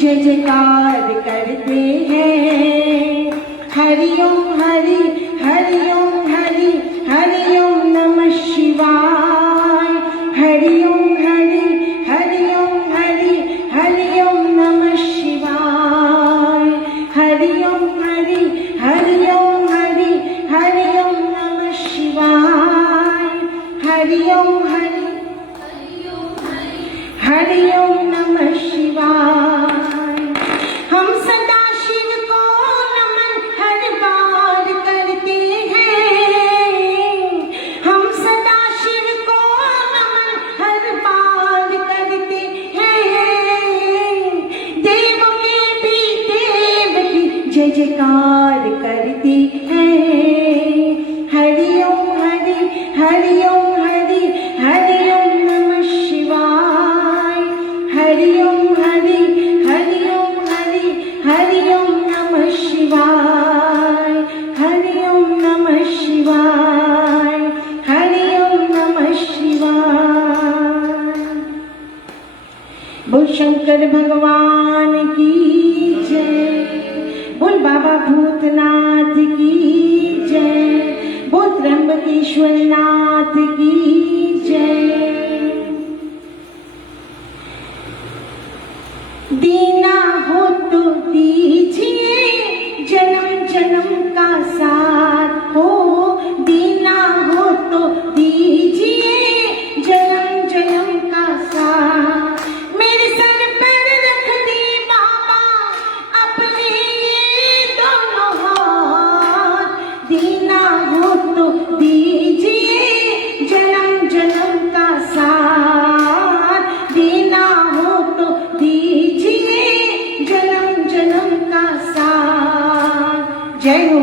जय जयकार करते हैं। हरि ओम हरि हरि ओम हरि हरि ओम नमः शिवाय। हरि ओम हरि हरि ओम हरि हरि ओम नमः शिवाय। हरि ओम हरि हरि ओम हरि हरि ओम नमः शिवाय। हरि ओम हरि हरि ओम नमः शिवाय। हम सदा शिव को नमन हर बार करते हैं। हम सदा शिव को नमन हर बार करते हैं। देव के भी देव की जय जयकार करते हैं। हरि ओम हरि हरि ओम हरि हरि ओम नमः शिवाय। हरि ओम हरि हरि ओम हरि हरि ओम नमः शिवाय। हरि ओम नमः शिवाय। हरि ओम नमः शिवाय। बोल शंकर भगवान की जय। बोल बाबा भूतनाथ की जय। बोल त्र्यंबकेश्वर नाथ की जय। देना हो तो दीजिए जन्म जन्म का साथ हो। देना हो तो दीजिए जन्म जन्म का साथ। मेरे सर पर रख दे बाबा अपने ये दोनों हाथ। देना हो तो दीजिए जन्म जन्म का साथ। देना हो तो दीजिए जन्म जन्म का साथ। जय हो।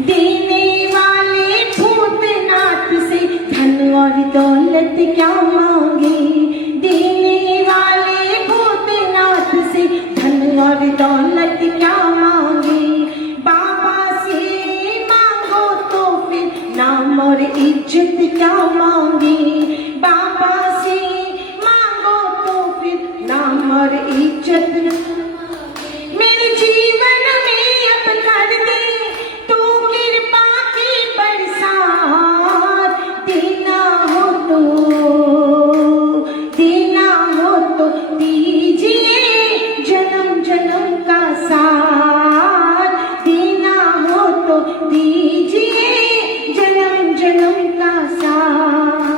देने वाले भूतनाथ से धन और दौलत क्या मांगे। देने वाले भूतनाथ से धन और दौलत क्या मांगे। बाबा से मांगो तो फिर नाम और इज्जत क्या मांगे। बाबा से मांगो तो फिर नाम और इज्जत। मेरे जीवन में अब कर दे तू कृपा की बरसात। देना हो तो दीजिए जन्म जन्म का साथ। देना हो तो दीजिए जन्म जन्म का साथ।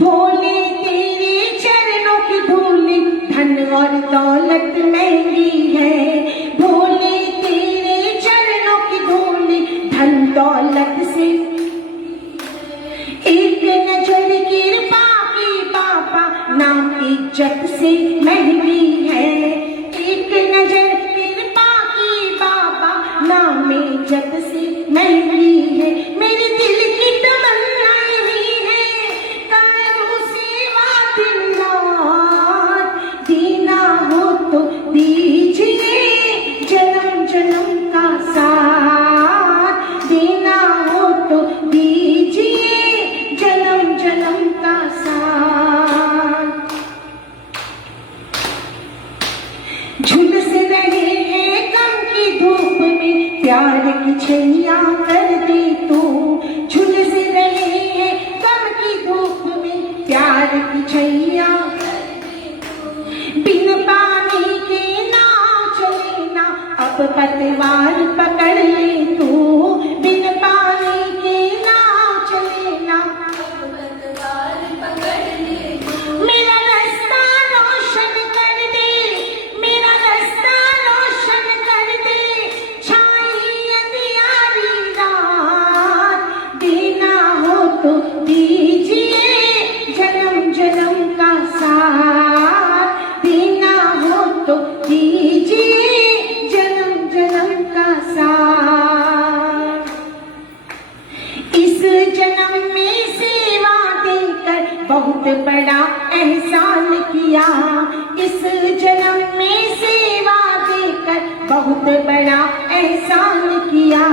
भोले तेरे चरणों की धूल धन और दौलत महंगी है। भोले तेरे चरणों की धूल धन दौलत से एक नजर कृपा की बाबा नाम इज्जत से महंगी है। एक नजर कृपा की बाबा नाम इज्जत से महंगी है। मेरे दिल की तमन्ना यही है करूं सेवा दिन रात। देना हो तो दीजिए जन्म जन्म का साथ। देना हो तो दीजिए जन्म जन्म का साथ। झुलस रहे हैं गम की धूप में प्यार की छैया कर दे तू। झुलस रहे हैं गम की धूप में प्यार की छैया। बिन पानी के नाव चले ना अब पतवार पकड़ ले तू। बिन पानी के नाव चले ना अब पतवार पकड़ ले तू। मेरा रास्ता रोशन कर दे। मेरा रास्ता रोशन कर दे। छाई अंधियारी रात। देना हो तो दीजिए जन्म जन्म का साथ। देना हो तो दीजिए जन्म जन्म का साथ। इस जन्म में सेवा देकर बहुत बड़ा एहसान किया। इस जन्म में सेवा देकर बहुत बड़ा एहसान किया।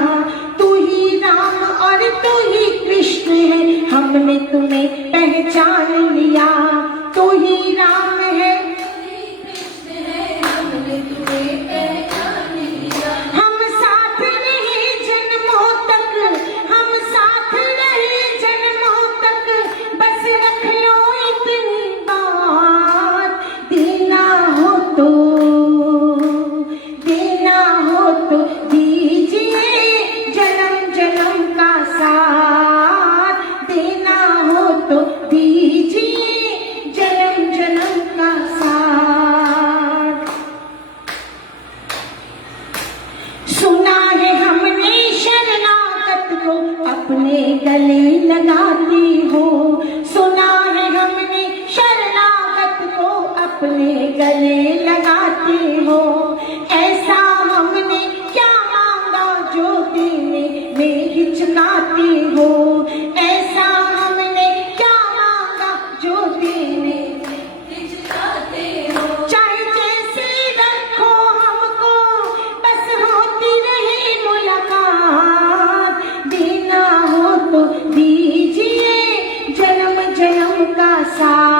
तू ही राम और तू ही कृष्ण है हमने तुम्हें पहचान लिया। तू ही राम है अपने गले लगाते हो। ऐसा हमने क्या मांगा जो देने में हिचकाते हो। ऐसा हमने क्या मांगा जो देने में हिचकाते हो। चाहे जैसे रखो हमको बस होती रहे मुलाकात। देना हो तो दीजिए जन्म जन्म का साथ।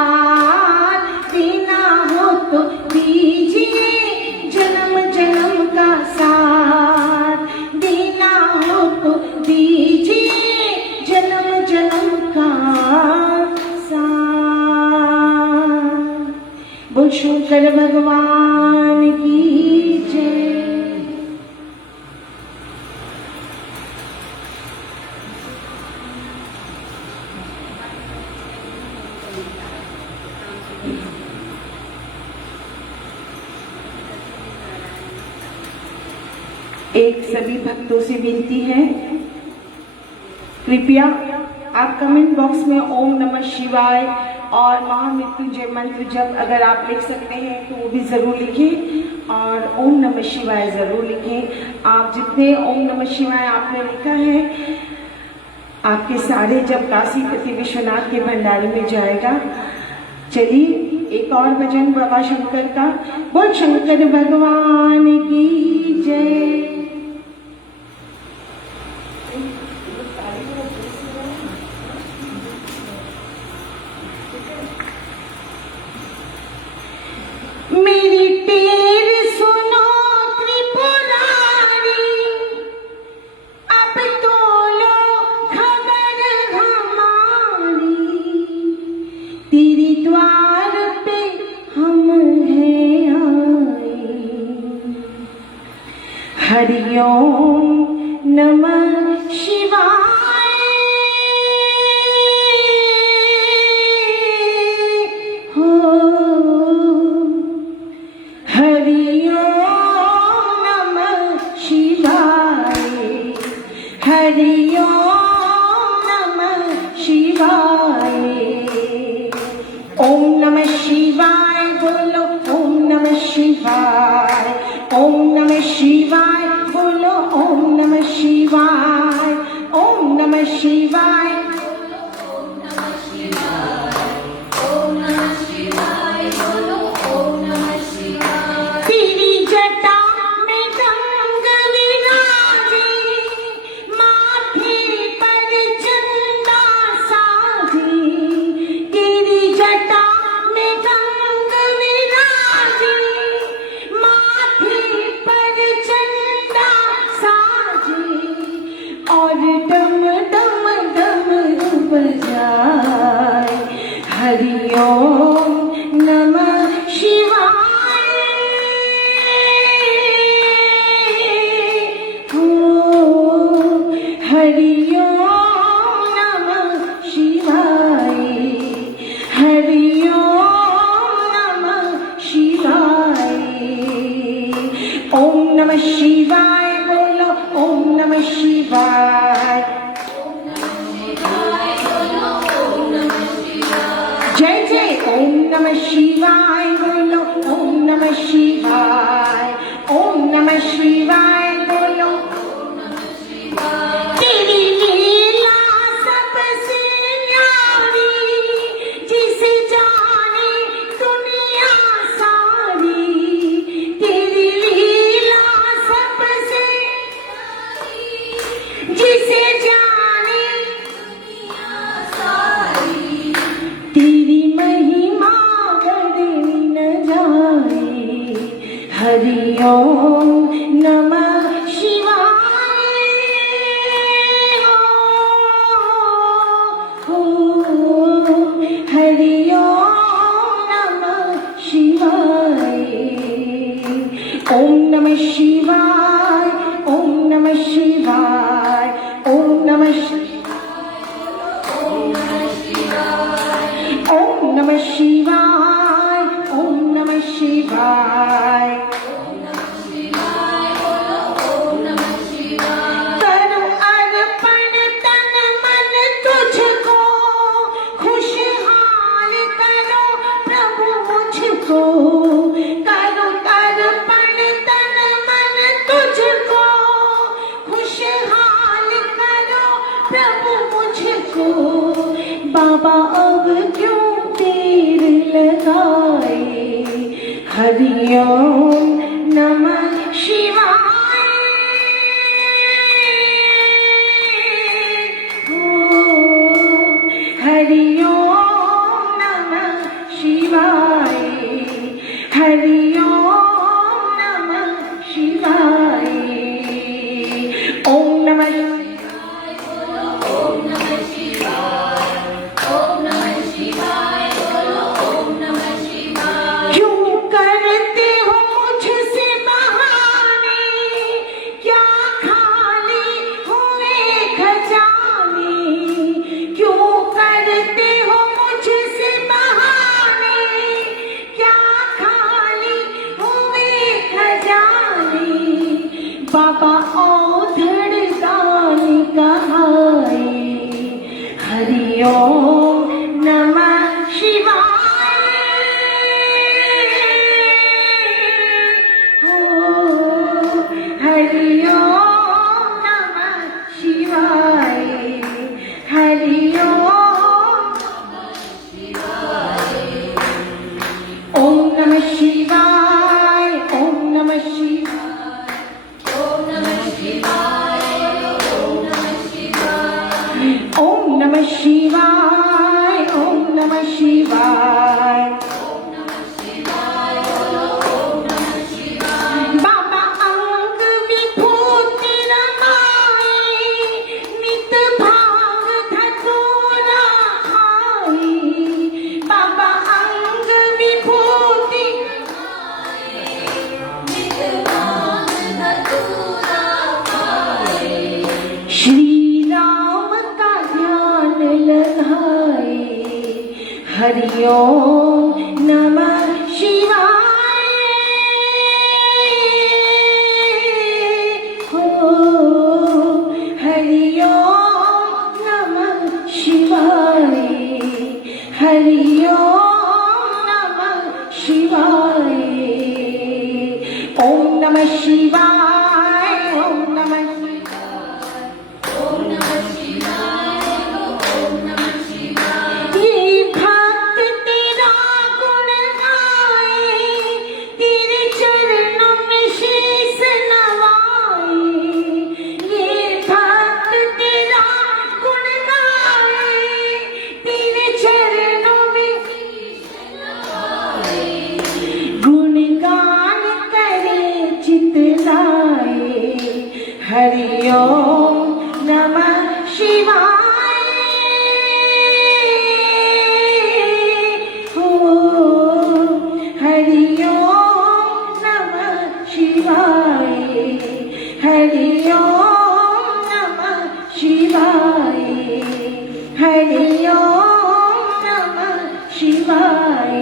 देना हो तो दीजिए जन्म जन्म का साथ। देना हो तो दीजिए जन्म जन्म का साथ। बोल शंकर भगवान की जय। एक सभी भक्तों से विनती है, कृपया आप कमेंट बॉक्स में ओम नमः शिवाय और महामृत्युंजय मंत्र जब अगर आप लिख सकते हैं तो वो भी जरूर लिखें और ओम नमः शिवाय जरूर लिखें। आप जितने ओम नमः शिवाय आपने लिखा है आपके सारे जब काशीपति विश्वनाथ के भंडारे में जाएगा। चलिए एक और भजन बाबा शंकर का। बोल शंकर भगवान की जय। मेरी टेर सुनो त्रिपुरारी, अब तो लो खबर हमारी। तेरे द्वार पे हम हैं आए। हरिओम नमः शिवाय। हो हरिओम नमः शिवाय। हरिओम नमः शिवाय। ओम नमः शिवाय बोलो ओम नमः शिवाय। ओम नमः शिवाय बोलो ओम नमः शिवाय। ओम नमः शिवाय। ओम नमः शिवाय। ओम नमः शिवाय बोलो ओम नमः शिवाय। तेरी जटा में गंग विराजे, माथे पर चंदा साजे। तेरी जटा में गंग विराजे, माथे पर चंदा साजे। और डम डम डमरू बजाए। हरिओम नमः शिवाय। हो हरिओम नमः शिवाय। हरिओम नमः शिवाय। ओम नमः शिवाय बोलो ओम नमः शिवाय। जय जय ओम नमः शिवाय बोलो ओम नमः शिवाय। ओम नमः शिवाय बोलो। तेरी लीला सबसे न्यारी, जिसे जाने दुनिया सारी। तेरी लीला सबसे जिसे जाने दुनिया सारी। तेरी महिमा बड़ी न जाए। हरिओम नमः शिवाय। हो हरिओम नमः शिवाय। ओम नमः शिवाय। ओम नमः शिवाय। ओम नमः ओम नमः शिवाय। ओम नमः शिवाय। ओम नमः शिवाय। ओम नमः शिवाय बोलो ओम नमः शिवाय। करो अर्पण तन मन तुझको, खुशहाल करो प्रभु मुझको। मुझको, करो अर्पण तन मन तुझको, खुशहाल करो प्रभु मुझको। बाबा अब क्यों देर लगाए, हरि ओम नमः शिवाय। हरि ओम नमः शिवाय, हरि ओम नमः शिवाय। ओम नमः ओम नमः शिवाय, ओम नमः शिवाय, बोलो ओम नमः शिवाय। क्यों करते हो मुझसे बहाने, क्या खाली हुए खजाने। क्यों करते हो मुझसे बहाने, क्या खाली हुए खजाने। बाबा औधड़ गाने कहाए, हरि ओम नमः शिवाय। हरि ओम नमः शिवाय, हरि ओम नमः शिवाय। ओम नमः शिवाय, ओम नमः शिवाय, ओम नमः शिवाय। ओम नमः शिवाय, ओम नमः शिवाय। बाबा अंग विभूति रमाए, नित भाव धतूरा खाए। बाबा अंग विभूति श्री राम का ध्यान लगाए, हरि ओम नमः शिवाय। हो हरि ओम नमः शिवाय, हरि ओम नमः शिवाय। ओम नमः शिवाय, ओम नमः ये भक्त तेरा गुण गाए, तेरे चरणों में शीस नवाए। ये भक्त तेरा गुण गाए, तेरे चरणों में गुणगान करे चित लाए, हरि ओम नमः शिवाय। हरि ओम नमः शिवाय, हरि ओम नमः शिवाय, हरि ओम नमः शिवाय,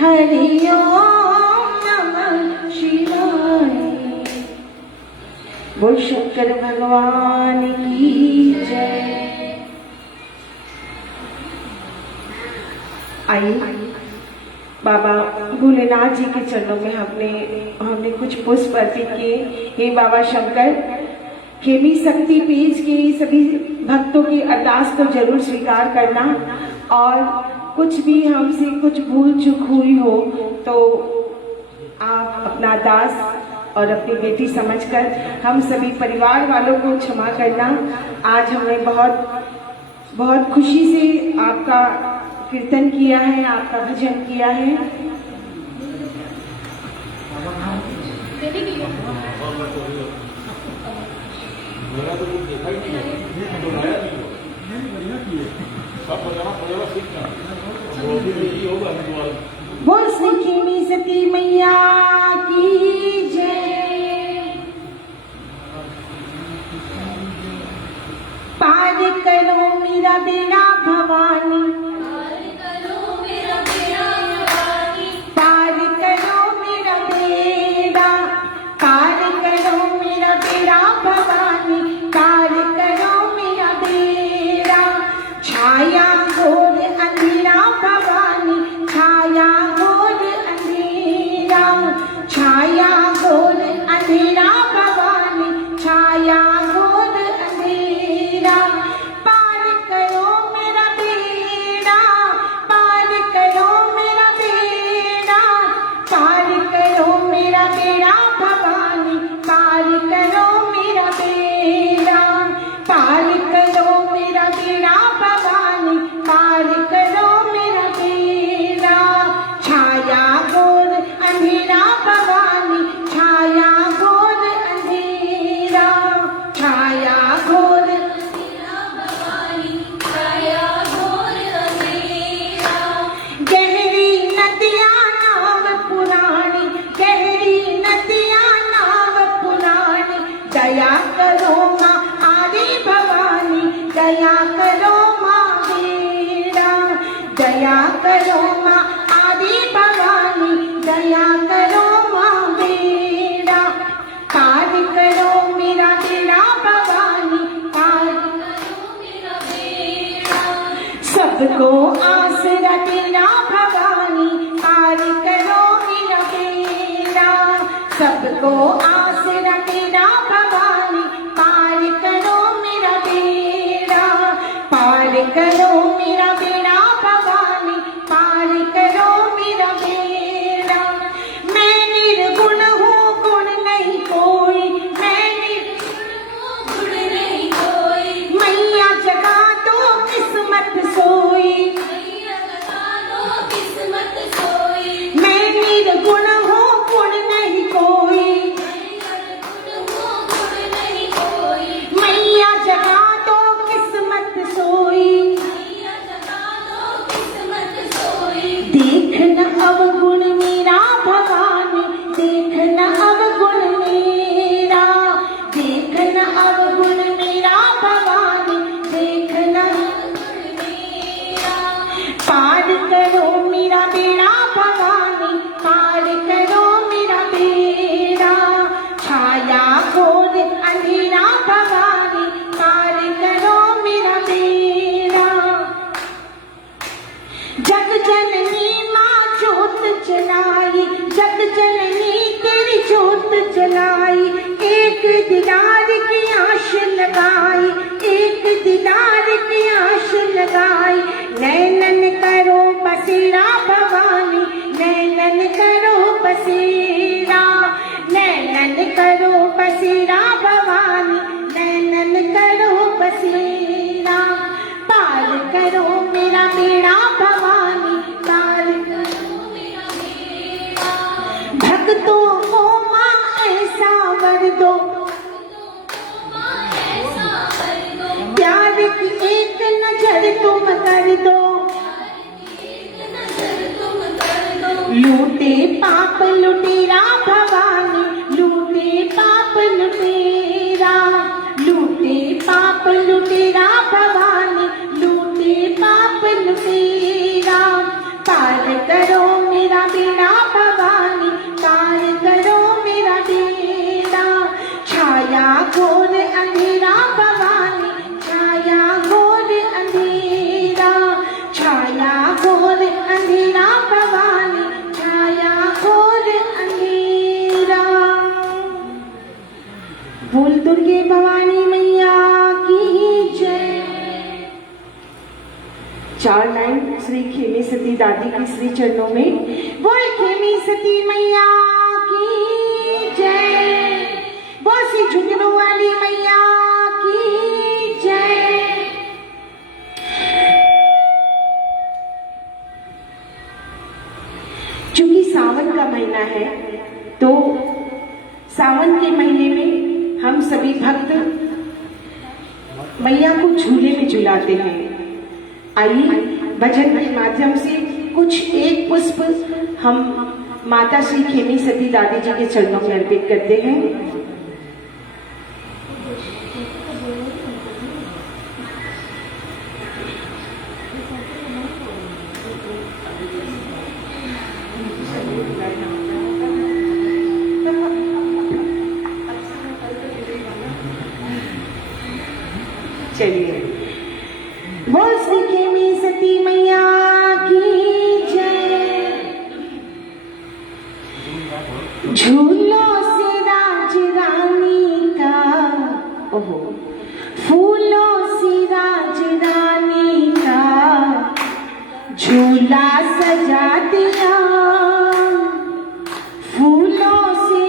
हरि ओम नमः शिवाय। बोल शंकर भगवान की जय। आइए बाबा भोलेनाथ जी के चरणों में हमने कुछ पुष्प अर्पित किए। हे बाबा शंकर, खेमी शक्ति पेज के सभी भक्तों की अरदास को जरूर स्वीकार करना, और कुछ भी हमसे कुछ भूल चूक हुई हो तो आप अपना दास और अपनी बेटी समझकर हम सभी परिवार वालों को क्षमा करना। आज हमने बहुत खुशी से आपका कीर्तन किया है, आपका भजन किया है। बोल श्री खेमी सती मैया की जय। पार करो मेरा बेड़ा भवानी, पार करो मेरा बेड़ा भवानी, पार करो मेरा बेड़ा, पार करो मेरा बेड़ा भवानी, पार करो मेरा बेड़ा। छाया घोर अंधेरा भवानी, छाया घोर बेड़ा भवानी, पार करो मेरा बेड़ा, पार करो मेरा बेड़ा भवानी, पार करो मेरा बेड़ा। छाया घोर अंधेरा भवानी, छाया घोर अंधेरा, छाया घोर भवानी छाया घोर अंधेरा। गहरी नदियाँ नाव पुरानी, गहरी नदियाँ नाव पुरानी, दया करो माँ आदि भवानी, दया करो माँ बेड़ा, दया करो माँ आदि भवानी, दया करो माँ बेड़ा। पार करो मेरा बेड़ा भवानी, पार करो मेरा बेड़ा। सबको आसरा तेरा भवानी, पार करो मेरा बेड़ा। सबको आसरा तेरा भवानी, पार करो मेरा बेड़ा, पार करो मेरा बेड़ा भवानी, पार करो मेरा बेड़ा। मैं निर्गुण हूँ, गुण नहीं कोई, मैं गुण नहीं कोई, मैया जगा दो किस्मत सोई। मैया लगा दो किस्मत सोई। मैं निर्गुण हूँ, गुण नहीं कोई, मैया गुण हो गुण नहीं कोई, मैया जगा दो किस्मत सोई। मैया जगा दो किस्मत सोई। देखना अवगुण मेरा भवानी, देखना अवगुण मेरा, देखना अवगुण मेरा भवानी, देखना। पार करो मेरा बेड़ा भवानी, पार करो मेरा बेड़ा। छाया घोर अंधेरा भवानी, पार करो मेरा बेड़ा। जग जननी माँ जोत जलाई, जग जननी तेरी जोत जलाई। एक दीदार की आश लगाई, एक दीदार की आश लगाई। नैनन करो बसेरा भवानी, नैनन करो बसेरा, नैनन करो बसेरा भवानी, नैनन करो बसेरा। पार करो मेरा बेड़ा भवानी, पार करो मेरा बेड़ा। भक्तों को माँ ऐसा वर दो, माँ ऐसा कर दो, प्यार की एक नजर तुम कर दो। एक नजर तुम कर दो। लूटे पाप लुटेरा भवानी, लूटे पाप लुटेरा, लूटे पाप लुटेरा भवानी, लूटे पाप लुटेरा। पार करो मेरा बेड़ा भवानी, पार करो मेरा बेड़ा। छाया घोर अंधेरा भवानी, छाया घोर अंधेरा, छाया घोर अंधेरा भवानी, छाया घोर अंधेरा। बोल दुर्गे भवानी मैया की जय। 4 लाइन श्री खेमी सती दादी की श्री चरणों में। बोल खेमी सती मैया की जय, बोल सी झुंझुनू वाली मैया की जय। चूंकि सावन का महीना है तो सावन के महीने में हम सभी भक्त मैया को झूले में झुलाते हैं। आइए भजन के माध्यम से कुछ एक पुष्प हम माता श्री खेमी सती दादी जी के चरणों में अर्पित करते हैं। चलिए बोल श्री खेमी सती मैया की जय। झूलो से राज रानी का, ओहो, फूलों से राज रानी का झूला सजा दिया, फूलों से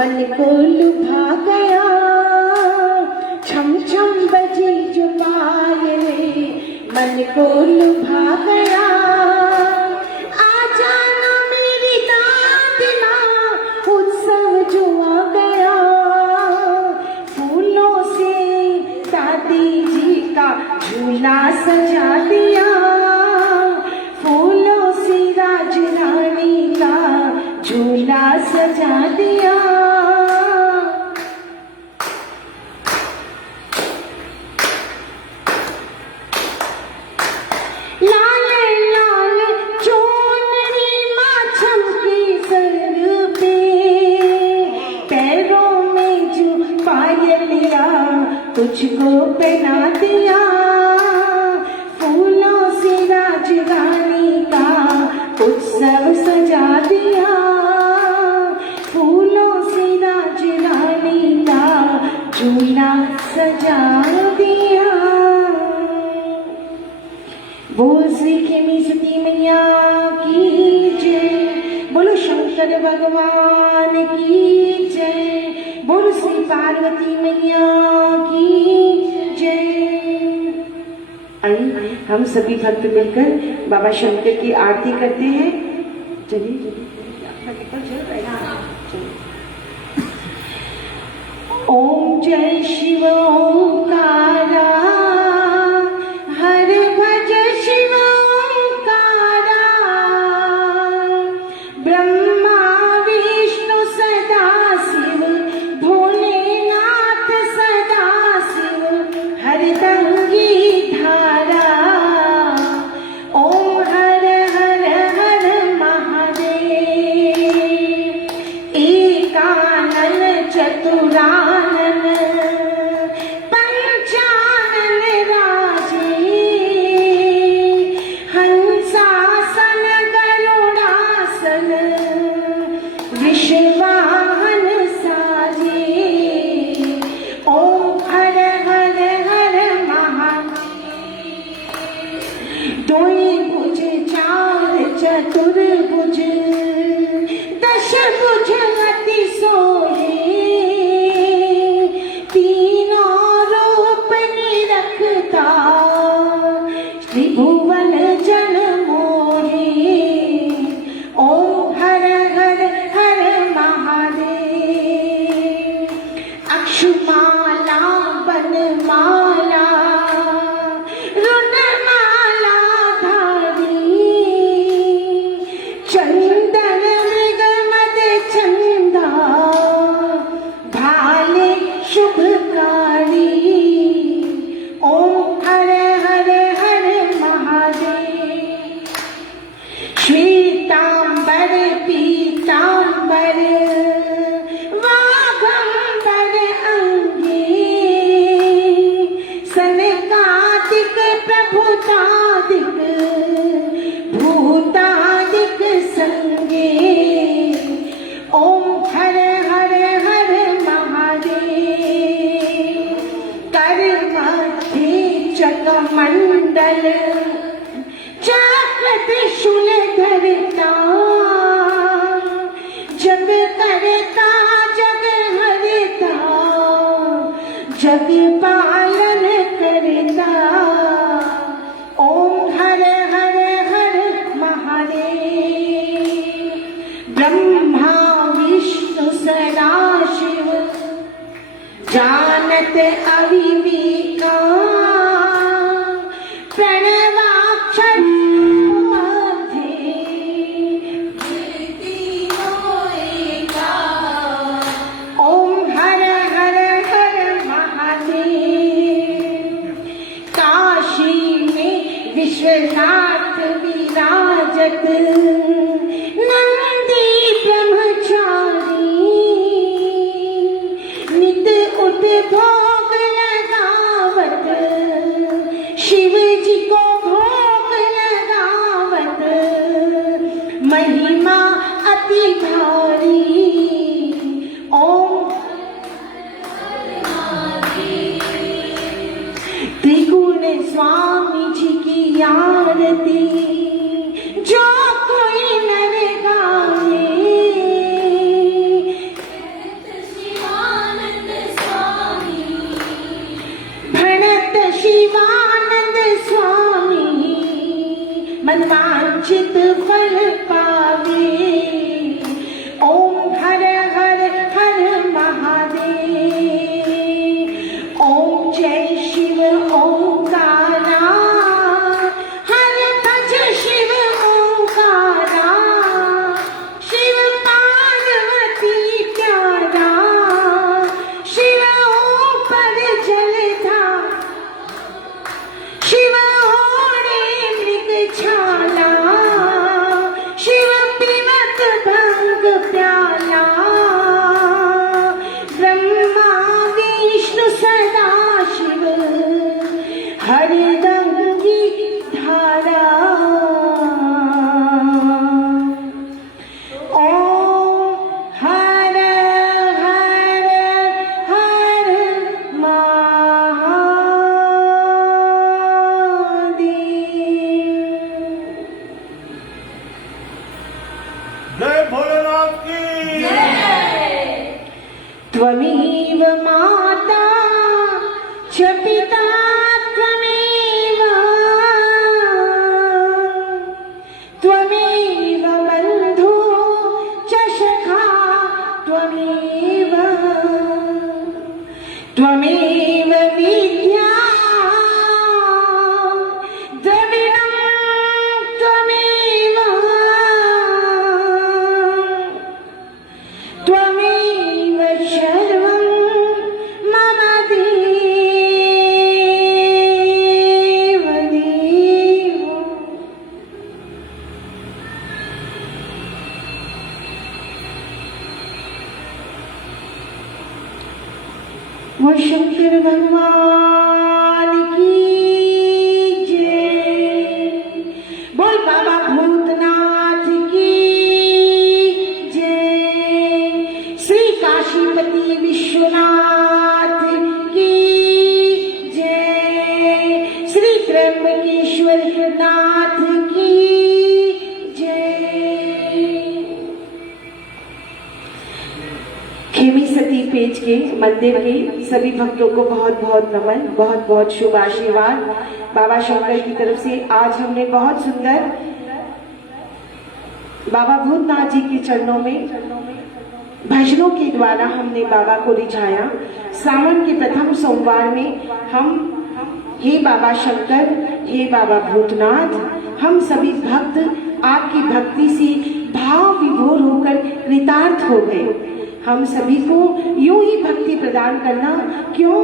मन को लुभा गया, छम छम बजी जो पायले, मन को लुभा गया। आ जाना मेरी दादिना, उत्सव जो आ गया। फूलों से दादी जी का झूला सजा दिया, फूलों से राज रानी का झूला सजा दिया। लाल लाल चुनरी माँ चमकी सर पे, पैरों में जो पायलिया तुझको पहना दिया। फूलों से राजधानी का उत्सव सजा दिया, फूलों से राजधानी का झूला सजा दिया। बोल श्री खेमी सती मैया की जय, बोलो शंकर भगवान की जय, बोलो श्री पार्वती मैया की जय। आइए हम सभी भक्त मिलकर बाबा शंकर की आरती करते हैं। चलिए ओम जय शिव ओंकारा, हर भज शिव ओंकारा। ब्रह्मा विष्णु सदा शिव, भोलेनाथ सदा शिव, हरदंगी धारा। ओम हर हर हर महादेव, एकानन चतुरानन, पंचानन राजे। हंसासन गरुड़ासन, विश्ववाहन साजे। ओम हर हर हर महादेव। दोई भुज चार चतुर्भुज, दश भुज अति सोहे। तीनों रूप निरखता, त्रिभुवन जन मोहे। ओम हर हर हर महादेव। अक्षमाला बनमाला, रुद्रमाला धारी। चंदन मृग मद चंदा, भाले शुभकारी। ओम हर हर हर महादेव। श्वेतांबर पीतांबर, वाघंबर अंगे। सनकादिक प्रभुतादिक, भूतादिक संगे। ओम हर हर हर महादेव। कर मध्य चकमंडल, चक्र त्रिशूल धरता। जग करता जग हरता, जग पालन करता। ओम हर हर हर महादेव। ब्रह्मा विष्णु सदा शिव, जानत अविवेका। प्रणवाक्षर मध्य, तीनों एका। ओम हर हर हर महादेव। काशी में विश्वनाथ विराजत, नंदी ब्रह्मचारी। नित उठ भोग लगावत, शिव जी को भोग लगावत। महिमा अति भारी। ओम त्रिगुण स्वामी जी की आरती, जो कोई नर गाए। मनवांचित फल पावे। ओम हर हर हर महादेव। ओम जय शिव ओंकारा, हर भज शिव ओंकारा। शिव पार्वती प्यारा, शिव ऊपर जलधार, शिव ओढ़े मृगछाला, शिव पीवत भंग प्याला। ब्रह्मा विष्णु सदा शिव, हरदंगी धारा। ओम हर हर हर महादेव। जय भोलेनाथ की त्वमेव माता च पिता त्वमेव, त्वमेव बन्धु च सखा त्वमेव, त्वमेव विद्या द्रविणं त्वमेव, त्वमेव सर्वं मम देव देव। वो शंकर भगवान की जय। बोल बाबा भूतनाथ की जय। श्री काशीपति विश्वनाथ की जय। श्री त्र्यंबकेश्वर नाथ की जय। खेमी सती पेज के मंदिर के सभी भक्तों को बहुत बहुत नमन, बहुत बहुत शुभ आशीर्वाद बाबा शंकर की तरफ से। आज हमने बहुत सुंदर बाबा भूतनाथ जी के चरणों में भजनों के द्वारा हमने बाबा को रिझाया। सावन के प्रथम सोमवार में हम हे बाबा शंकर, हे बाबा भूतनाथ, हम सभी भक्त आपकी भक्ति से भाव विभोर होकर कृतार्थ हो गए। हम सभी को यूं ही भक्ति प्रदान करना। क्यों?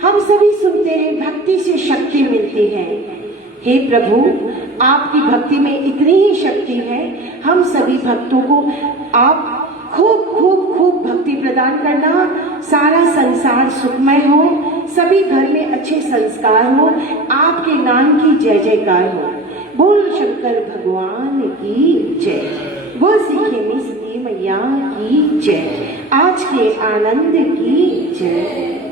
हम सभी सुनते हैं भक्ति से शक्ति मिलती है। हे प्रभु, आपकी भक्ति में इतनी ही शक्ति है। हम सभी भक्तों को आप खूब खूब खूब भक्ति प्रदान करना। सारा संसार सुखमय हो, सभी घर में अच्छे संस्कार हो, आपके नाम की जय जयकार हो। बोल शंकर भगवान की जय। बोल श्री खेमी सती मैया की जय। आज के आनंद की जय।